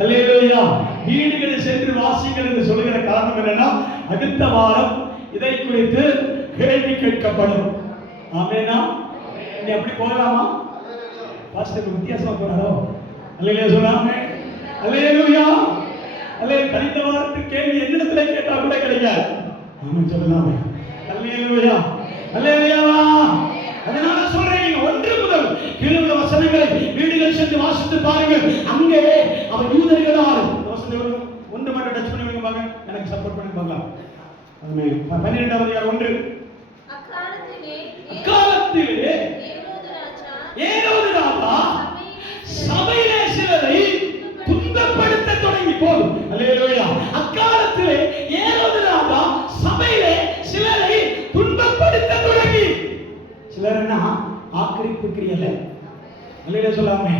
அல்லேலூயா. வீடுகளில் சென்று வாசிங்கள் என்று சொல்லுகிற காரணம் என்னன்னா, அடுத்த வாரம் இதை குறித்து கேள்வி கேட்கப்படும். ஆமெனா? நீ அப்படி போகலாமா? பாஸ்டர் வித்தியாசமா போறாரோ? அல்லேலூயா சொல்லாமே. அல்லேலூயா, அல்லேலூயா. கழித்த வாரத்துக்கு கேள்வி என்னிடத்துல கேட்டா கூட கிடையாது. ஆமென் சொல்லலாமே. அல்லேலூயா, அல்லேலூயா. அதனால சொல்றேன், 1 முதல் 7 வசனங்களை வீடுகள் சென்று வாசித்து பாருங்கள். அங்கே அவர் யூதர்களால் வசனம் 1 மட்டும் டச் பண்ணி விடுங்க பாருங்க, எனக்கு சப்போர்ட் பண்ணி பார்க்கலாம். ஆமென். 12வது அதிகாரம் 1. அக்காலத்திலே ஏரோது ராஜா சபையிலே சிலரை துன்பப்படுத்த தொடங்கி போதும். அல்லேலூயா. அக்காலத்திலே ஏரோது ராஜா சபையிலே சிலரை துன்பப்படுத்த தொடங்கி, சிலர்னா ஆக்கிரமிப்பு கிரியல. அல்லேலூயா சொல்லாமே.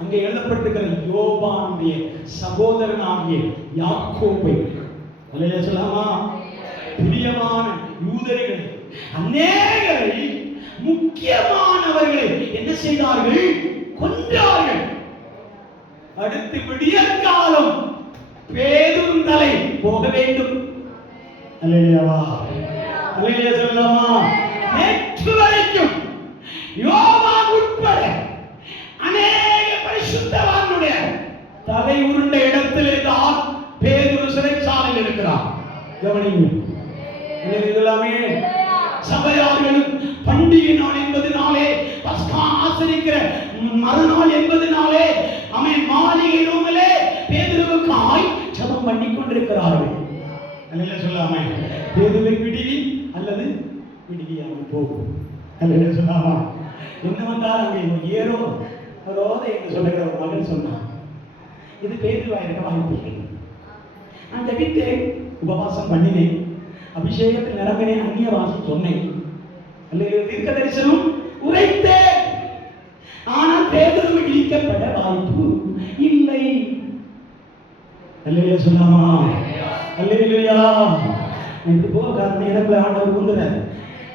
அங்கே எழுதப்பட்டிருக்கிற யோவானுடைய சகோதரனாகிய யாக்கோபை, அல்லேலூயா சொல்லாமா, பிரியமான யூதர்களை அநேகரை முக்கியமானவர்களை என்ன செய்தார்கள்? கொன்றார்கள். அடுத்து விடியற் காலம் பேதுருவின் தலை போக வேண்டும். அல்லேலூயா, அல்லேலூயா சொல்லலாமா. நேற்று வரைக்கும் யோவான் உட்பட அநேக பரிசுத்தவான்களுடைய தலை உருண்ட இடத்திலே தான் பேதுரு சிறைச்சாலையில் இருக்கிறார். கவனிங்க. இதெல்லாமே சபையார்களும் பண்டிகை நாள் என்பதனாலே, பஸ்கா ஆசரிக்கிற மறுநாள் என்பதனாலே, அவன் மாளிகை ரூமிலே பேதுருவுக்காய் ஜெபம் பண்ணி கொண்டிருக்கிறார்கள். அல்லேலூயா சொல்லாமே. பேதுருவை விடுவி அல்லது விடுவியாமல் போகும். அல்லேலூயா சொல்லாமா. என்ன வந்தால் அங்கே ஏறோ ரோதை என்று சொல்லுகிற ஒரு மகன் சொன்னான், இது பேதுருவாக இருக்க வாய்ப்பில்லை. நான் ஜெபித்தேன், உபவாசம் பண்ணினேன், அபிஷேகத்தில் நிரம்பினேன், அந்நிய வாசம் சொன்னேன், அல்லேலூயா தீர்க்க தரிசனம் உரைத்தேன். ஆனால் பேதுரு விடுவிக்கப்பட வாய்ப்பு இல்லை. அல்லேலூயா சொல்லாமா. அல்லேலூயா. இது போக காரணம் எனக்குள்ள ஆண்டவர் உண்டுறாரு.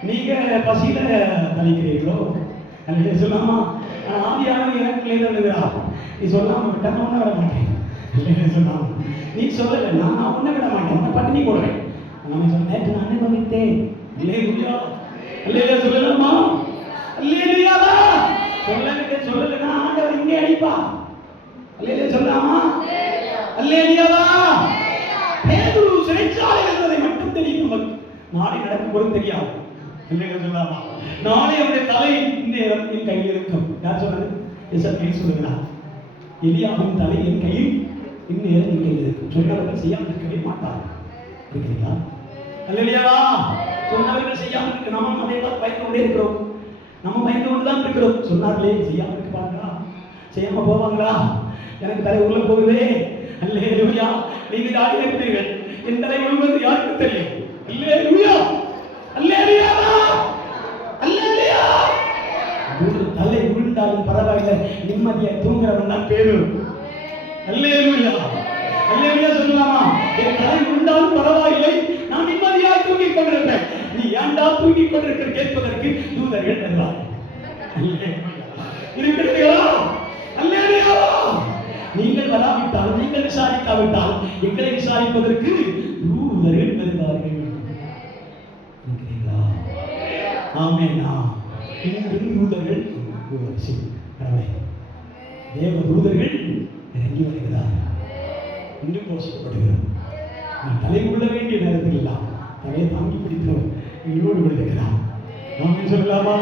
நீங்க பசியில தனிக்கிறீர்களோ? அல்லேலூயா சொல்லாமா. ஆவியானவர் எனக்குள்ளே தள்ளுகிறார். நீ சொல்லாம விட்டா நான் உன்னை விட மாட்டேன். அல்லேலூயா சொல்லாமா. நீ சொல்லலை, நான் உன்னை விட மாட்டேன், உன்னை பட்டினி போடுவேன். நம்ம சொன்ன நேற்று நான் அனுபவித்தேன். அல்லேலூயா, அல்லேலூயா சொல்லலாமா. அல்லேலூயாவா சொல்லலைன்னா ஆண்டவர் இங்கே அடிப்பா. அல்லேலூயா சொல்லலாமா. அல்லேலூயாவா. பேதுரு சிறைச்சாலையில் இருந்ததை மட்டும் தெரியும் நமக்கு. நாளை நடக்கும் பொழுது தெரியாது. அல்லேலூயா சொல்லலாமா. நாளை அவருடைய தலை இந்நேரம் என் கையில் இருக்கும். யார் சொன்னது? எசேக்கியேல் சொல்லுகிறார், எலியாவின் தலை என் கையில் இந்நேரம் என் கையில் இருக்கும். சொன்னவர்கள் செய்யாமல் இருக்கவே மாட்டார்கள். இருக்கிறீங்களா? அல்லேலூயா. சொன்னவர்கள் செய்யாமல் இருக்கு. நம்ம அதை பயந்து கொண்டே இருக்கிறோம். நம்ம பயந்து கொண்டு தான் இருக்கிறோம். சொன்னார்களே செய்யாமல் இருப்பாங்களா? செய்யாம போவாங்களா? எனக்கு தலை உள்ள போகுதே. அல்லேலூயா. நீங்க யார் இருக்கிறீர்கள்? என் தலை விழுவது யாருக்கு தெரியும்? அல்லேலூயா, அல்லேலூயா, அல்லேலூயா. தலை விழுந்தாலும் பரவாயில்லை, நிம்மதியா தூங்குறவன் தான் பேரு. அல்லேலூயா, அல்லேலூயா சொல்லலாமா. என் தலை விழுந்தாலும் பரவாயில்லை, நான் நிம்மதியாக தூங்கிக் கொண்டிருப்பேன். நீ ஏன்டா தூங்கிக் கொண்டிருக்கிற கேட்பதற்கு தூதர்கள் தருவார்கள். இருக்கிறீர்களா? அல்லேலூயா. நீங்கள் வராவிட்டால், நீங்கள் விசாரிக்காவிட்டால் எங்களை விசாரிப்பதற்கு தூதர்கள் வருவார்கள். இருக்கிறீர்களா? ஆமெனா. இன்று தூதர்கள் தேவ தூதர்கள் இறங்கி வருகிறார்கள். இன்று போஷிக்கப்படுகிறோம். நான் தலை கொள்ள வேண்டிய நேரத்தில் எல்லாம் தலையை தாங்கி பிடித்தவர் எங்களோடு விழுகிறார். நாம் சொல்லலாமா.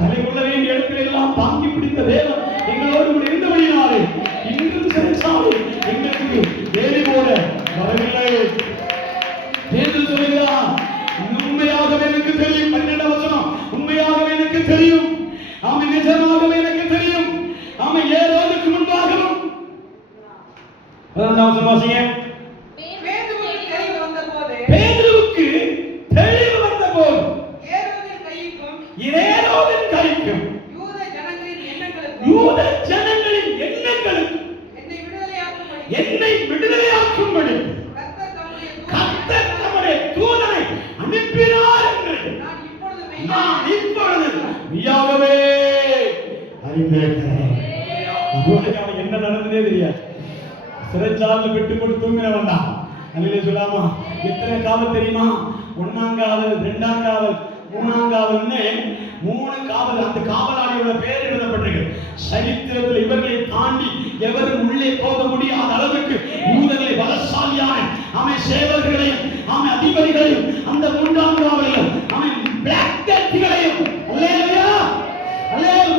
தலை கொள்ள வேண்டிய இடத்தில் எல்லாம் தாங்கி பிடித்த தேவன் எங்களோடு கூட இருந்தபடினாலே இன்றும் சிறைச்சாலை எங்களுக்கு வேலை போல வரவில்லை என்று சொல்கிறார். உண்மையாகவே எனக்கு தெரியும். 12 வசனம். உண்மையாகவே எனக்கு தெரியும். ஆமை நிஜமாகவே எனக்கு தெரியும். ஆமை ஏரோதுக்கு முன்பாகவும் 12 வசனம் வாசிங்க. பேதுருவுக்கு தெளிவு வந்தபோது ஏரோதின் கைக்கும் யூத ஜனங்களின் எண்ணங்களுக்கு என்னை விடுதலையாக்கும்படி கர்த்தர் தம்முடைய தூதனை அனுப்பினார் என்று நான் இப்பொழுது மெய்யாகவே அறிந்திருக்கிறேன். அவன் என்ன என்ன நடந்ததே தெரியாது. சிறைச்சாலையில் விட்டு போட்டு தூங்கினவன் தான். அல்லையே சொல்லாமா? எத்தனை காவல் தெரியுமா? 1ஆம் காவல், 2ஆம் காவல், 3ஆம் காவல்னு 3 காவல். அந்த காவலாளியோட பேர் எழுதப்பட்டிருக்கு. சரித்திரத்தில் இவர்களை தாண்டி எவரும் உள்ளே போக முடியாத அளவுக்கு யூதர்களை பலசாலியான சேவர்களையும் அதிபதிகளையும் அந்த 3ஆம் காவலையும் பிளாக் டெத்களையும்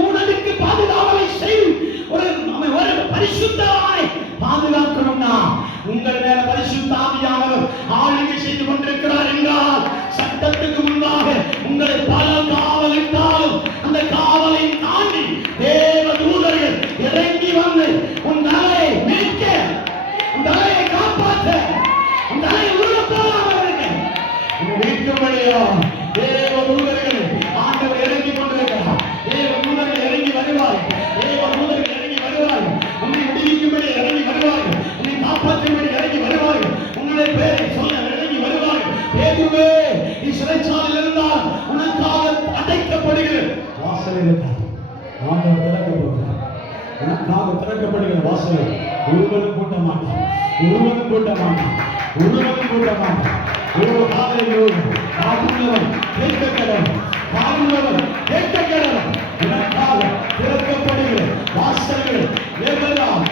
ஊழலுக்கு பாதுகாவலை செய்து ஒரு பரிசுத்தவானை பாதுகாக்கணும்னா உங்கள் மேல பரிசுத்த ஆவியானவர் ஆளுகை செய்து கொண்டிருக்கிறார் என்றால் சட்டத்துக்கு முன்பாக உங்களை பல காவலிட்டாலும் அந்த காவலை தாண்டி தேவ தூதர்கள் இறங்கி வந்து உன் தலையை மீட்க, உன் தலையை காப்பாற்ற, உன் தலையை உருவப்போலாமல் இருக்க மீட்கும்படியா தேவ தூதர்கள் ஆண்டவர் இறங்கி கொண்டிருக்கிறார். தேவ தூதர்கள் இறங்கி வருவார்கள். தேவ தூதர்கள் இறங்கி வருவார்கள். உன்னை விடுவிக்கும்படி இறங்கி வருவார்கள். உன்னை காப்பாற்றும்படி இறங்கி வருவார்கள். உங்களுடைய பேரை சொல்ல இறங்கி வருவார்கள். பேதுருவே, நீ சிறைச்சாலையில் இருந்தால் உனக்காக அடைக்கப்படுகிற வாசல் இருக்கிறார். ஆண்டவர் திறக்க போகிறார். உனக்காக திறக்கப்படுகிற வாசலை ஒருவரும் கூட்ட மாட்டார். ஒருவரும் கூட்ட மாட்டார். ஒருவரும் கூட்ட மாட்டார். ஒரு காலையில் காட்டுள்ளவன் கேட்க கடவுள், காட்டுள்ளவன் கேட்க கடவுள். உனக்காக திறக்கப்படுகிற வாசல்கள் எவரால்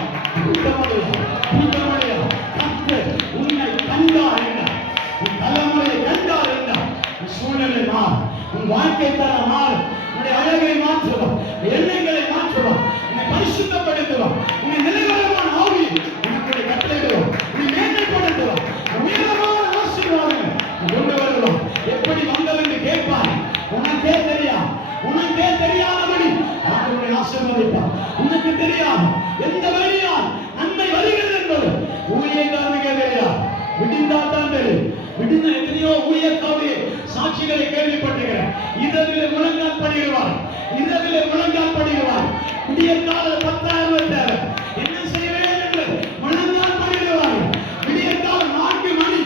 கூட்டமடையா கர்த்தர் உன்னை கண்டார் என்றார். உன் தலைமுறையை கண்டார் என்றார். உன் சூழ்நிலை மாறு, உன் வாழ்க்கை தரம் மாறு, உன்னுடைய அழகை மாற்றுவார், எண்ணங்களை மாற்றுவார், உன்னை பரிசுத்தப்படுத்துவார், உன்னை நிலைவரமான ஆவி உனக்குடைய கட்டளையிடுவார், உன்னை மேன்மைப்படுத்துவார், உயரமான ஆசீர்வாதங்கள் கொண்டு வருவார். எப்படி வந்தது என்று கேட்பார். உனக்கே தெரியாது, உனக்கே தெரியாதபடி ஆண்டவரை ஆசீர்வதிப்பார். உனக்கு தெரியாது எந்த வழியால் நன்மை வருகிறது என்பது ஊழியக்காரனுக்கே தெரியாது. விடிந்தால் தான் தெரியும். விடிந்த எத்தனையோ ஊழியக்காரே சாட்சிகளை கேள்விப்பட்டிருக்கிறேன். இரவிலே முழங்கால் படிடுவார், இரவிலே முழங்கால் படிடுவார். விடியற்கால 10,000 தேவை, என்ன செய்வேன் என்று முழங்கால் படிடுவார். விடியற்கால 4 மணி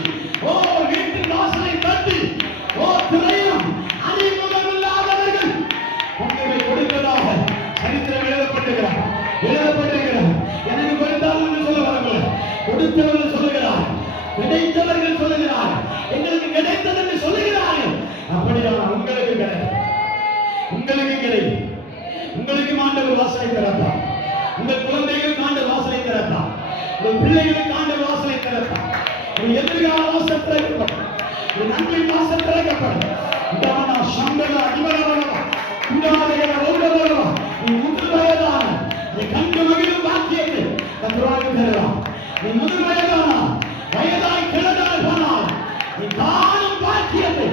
வீட்டு வாசலை தட்டி திரையும் அறிமுகமில்லாதவர்கள் உங்களை கொடுத்ததாக சரித்திரம் எழுதப்பட்டிருக்கிறார். எனக்கு கொடுத்தால் என்று சொல்ல வரவில்லை, கொடுத்தவர்கள் சொல்லுகிறார், கிடைத்தவர்கள் சொல்லுகிறார், எங்களுக்கு கிடைத்தது என்று சொல்லுகிறார்கள். அப்படியான உங்களுக்கு கிடைக்கும், உங்களுக்கு கிடைக்கும். உங்களுக்கு ஆண்டவர் வாசலை திறப்பார். உங்கள் குழந்தைகளுக்கு ஆண்டவர் வாசலை திறப்பார். உங்கள் பிள்ளைகளுக்கு ஆண்டவர் வாசலை திறப்பார். உங்கள் எதிர்கால வாசல் திறக்கப்படும். உங்கள் நன்மை வாசல் திறக்கப்படும். உதாரண சங்கர அதிபரவரவா உண்டாதைய ஓடவரவா நீ முதல் வயதான நீ கண்டு மகிழும் பாக்கியத்தை கர்த்தருக்கு தருவார். நீ முதல் வயதான வயதாய் கிழதாய் போனால் நீ காணும் பாக்கியத்தை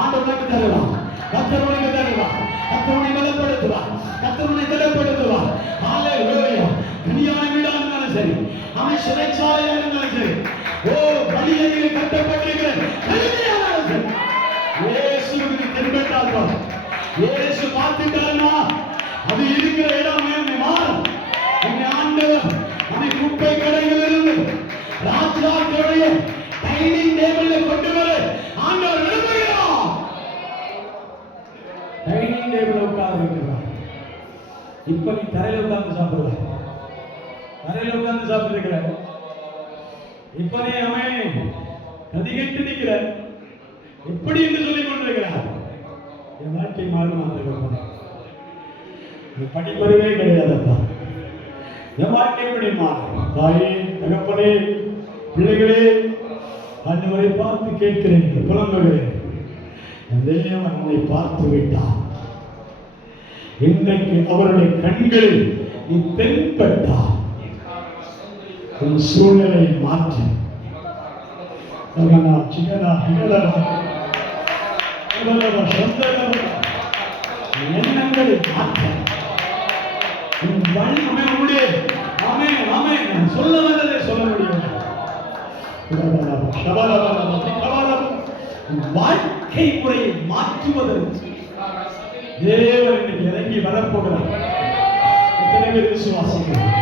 ஆண்டவருக்கு தருவார். கர்த்தருக்கு தருவார். கர்த்தரை பலப்படுத்துவார். கர்த்தரை திடப்படுத்துவார். ஹalleluya. கல்யாண வீடா இருந்தாலும் சரி, அவன் சிறைச்சாலையா இருந்தாலும் சரி, பலியிலே கட்டப்பட்டிருக்கிற கல்வியானாலும் சரி, இயேசுவுக்கு தென்பட்டால் போதும். இயேசு பார்த்துட்டாருன்னா அது இருக்கிற இடம் மாறும். ஆண்டவர் நம்மை குப்பை கடைகளிலிருந்து ராஜாக்களுடைய டைனிங் டேபிளில் கொண்டு வர ஆண்டவர் விரும்புகிறார். டைனிங் டேபிள் உட்கார்ந்து இருக்கிறார். இப்ப நீ தரையில உட்கார்ந்து சாப்பிடுற, தரையில உட்கார்ந்து சாப்பிட்டு. இப்ப நீ அவன் கதிகட்டு நிற்கிற, எப்படி என்று சொல்லிக் கொண்டிருக்கிறார். என் வாழ்க்கை மாறும். படிப்பறிவே கிடையாதப்பா. என் வாழ்க்கை எப்படி மாறும்? தாயே, தகப்பனே, பிள்ளைகளே, ஆண்டவரை பார்த்து கேட்கிறேன், புலம்புகிறேன். தேவன் நம்மை பார்த்து விட்டார். இன்றைக்கு அவருடைய கண்களில் நீ தென்பட்டார். உன் சூழ்நிலையை மாற்றி எண்ணங்களை மாற்ற சொல்ல வந்ததை சொல்ல முடியும். வாழ்க்கை முறையை மாற்றுவதற்கு தேவன் இன்னைக்கு இறங்கி வரப்போகிறார். எத்தனை பேர் விசுவாசிக்கிறோம்?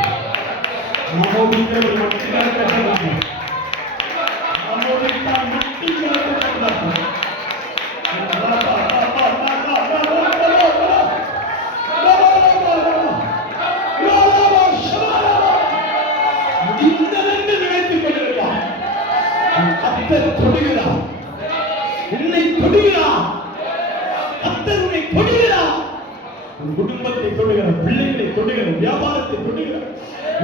உன் குடும்பத்தை தொடுகிறார், பிள்ளைகளை தொடுகிறார், வியாபாரத்தை தொடுகிறார்,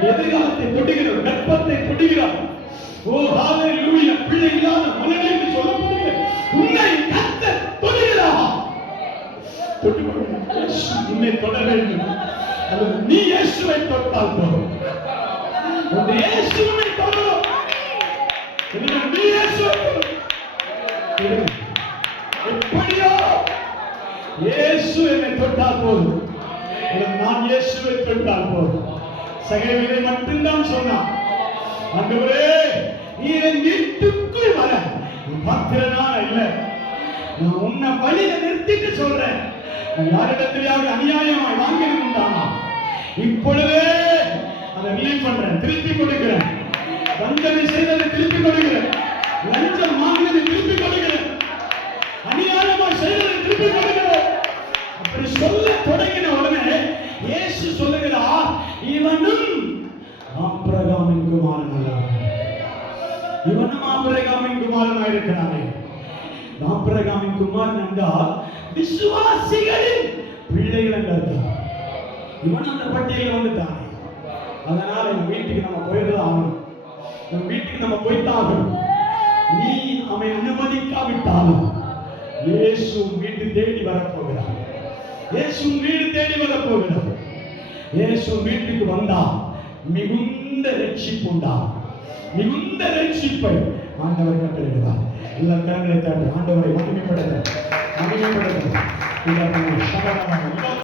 எதிர்காலத்தை தொடுகிறார், கற்பத்தை தொடுகிறார். ஓ ஹalleluya! பிள்ளை இல்லாத மகனே என்று சொல்லப்படுகிற உன்னை கர்த்தர் தொடுகிறார். உன்னை தொட வேண்டும். அது நீ இயேசுவை தொட்டால் போதும். உன் இயேசுவை தொடரும். நீ இயேசுவை தொடு. எப்படியோ இயேசு என்னை தொட்டால் போதும். நான் இயேசுவை தொட்டால் போதும். சகேவியை மட்டும்தான் சொன்னான், ஆண்டவரே நீர் என் வீட்டுக்குள் வர பாத்திரனா இல்லை. நான் உன்னை வழியில நிறுத்திட்டு சொல்றேன். நான் யாரிடத்திலேயாவது அநியாயமாய் வாங்கியிருந்தானா இப்பொழுதே அதை ரிலீவ் பண்றேன், திருப்பி கொடுக்கிறேன். வஞ்சனை செய்ததை திருப்பி கொடுக்கிறேன், லஞ்சம் வாங்கினதை திருப்பி கொடுக்கிறேன், அநியாயமாய் செய்ததை திருப்பி கொடுக்கிறேன். அப்படி சொல்ல தொடங்கின உடனே இயேசு சொல்லுகிறார், இவனும் ஆபிரகாமின் குமாரன் அல்லவா? இவனும் ஆபிரகாமின் குமாரனாய் இருக்கிறானே. ஆபிரகாமின் குமாரன் என்றால் விசுவாசிகளின் பிள்ளைகள் என்று அர்த்தம். இவன் அந்த பட்டியலில் வந்துட்டானே. அதனால என் வீட்டுக்கு நம்ம போயிடலாம் ஆகணும். என் வீட்டுக்கு நம்ம போய்தான் ஆகணும். நீ அவன் அனுமதிக்காவிட்டாலும் இயேசு வீட்டு தேடி வரப்போகிறார். இயேசு வீடு தேடி வரப்போகிறார். இயேசு வீட்டுக்கு வந்தா மிகுந்த ரட்சிப்பு உண்டா, மிகுந்த ரட்சிப்பை ஆண்டவர் கட்டளையிடுவார். எல்லா கரங்களை தாண்டி ஆண்டவரை மகிமைப்படுத்த மகிமைப்படுத்த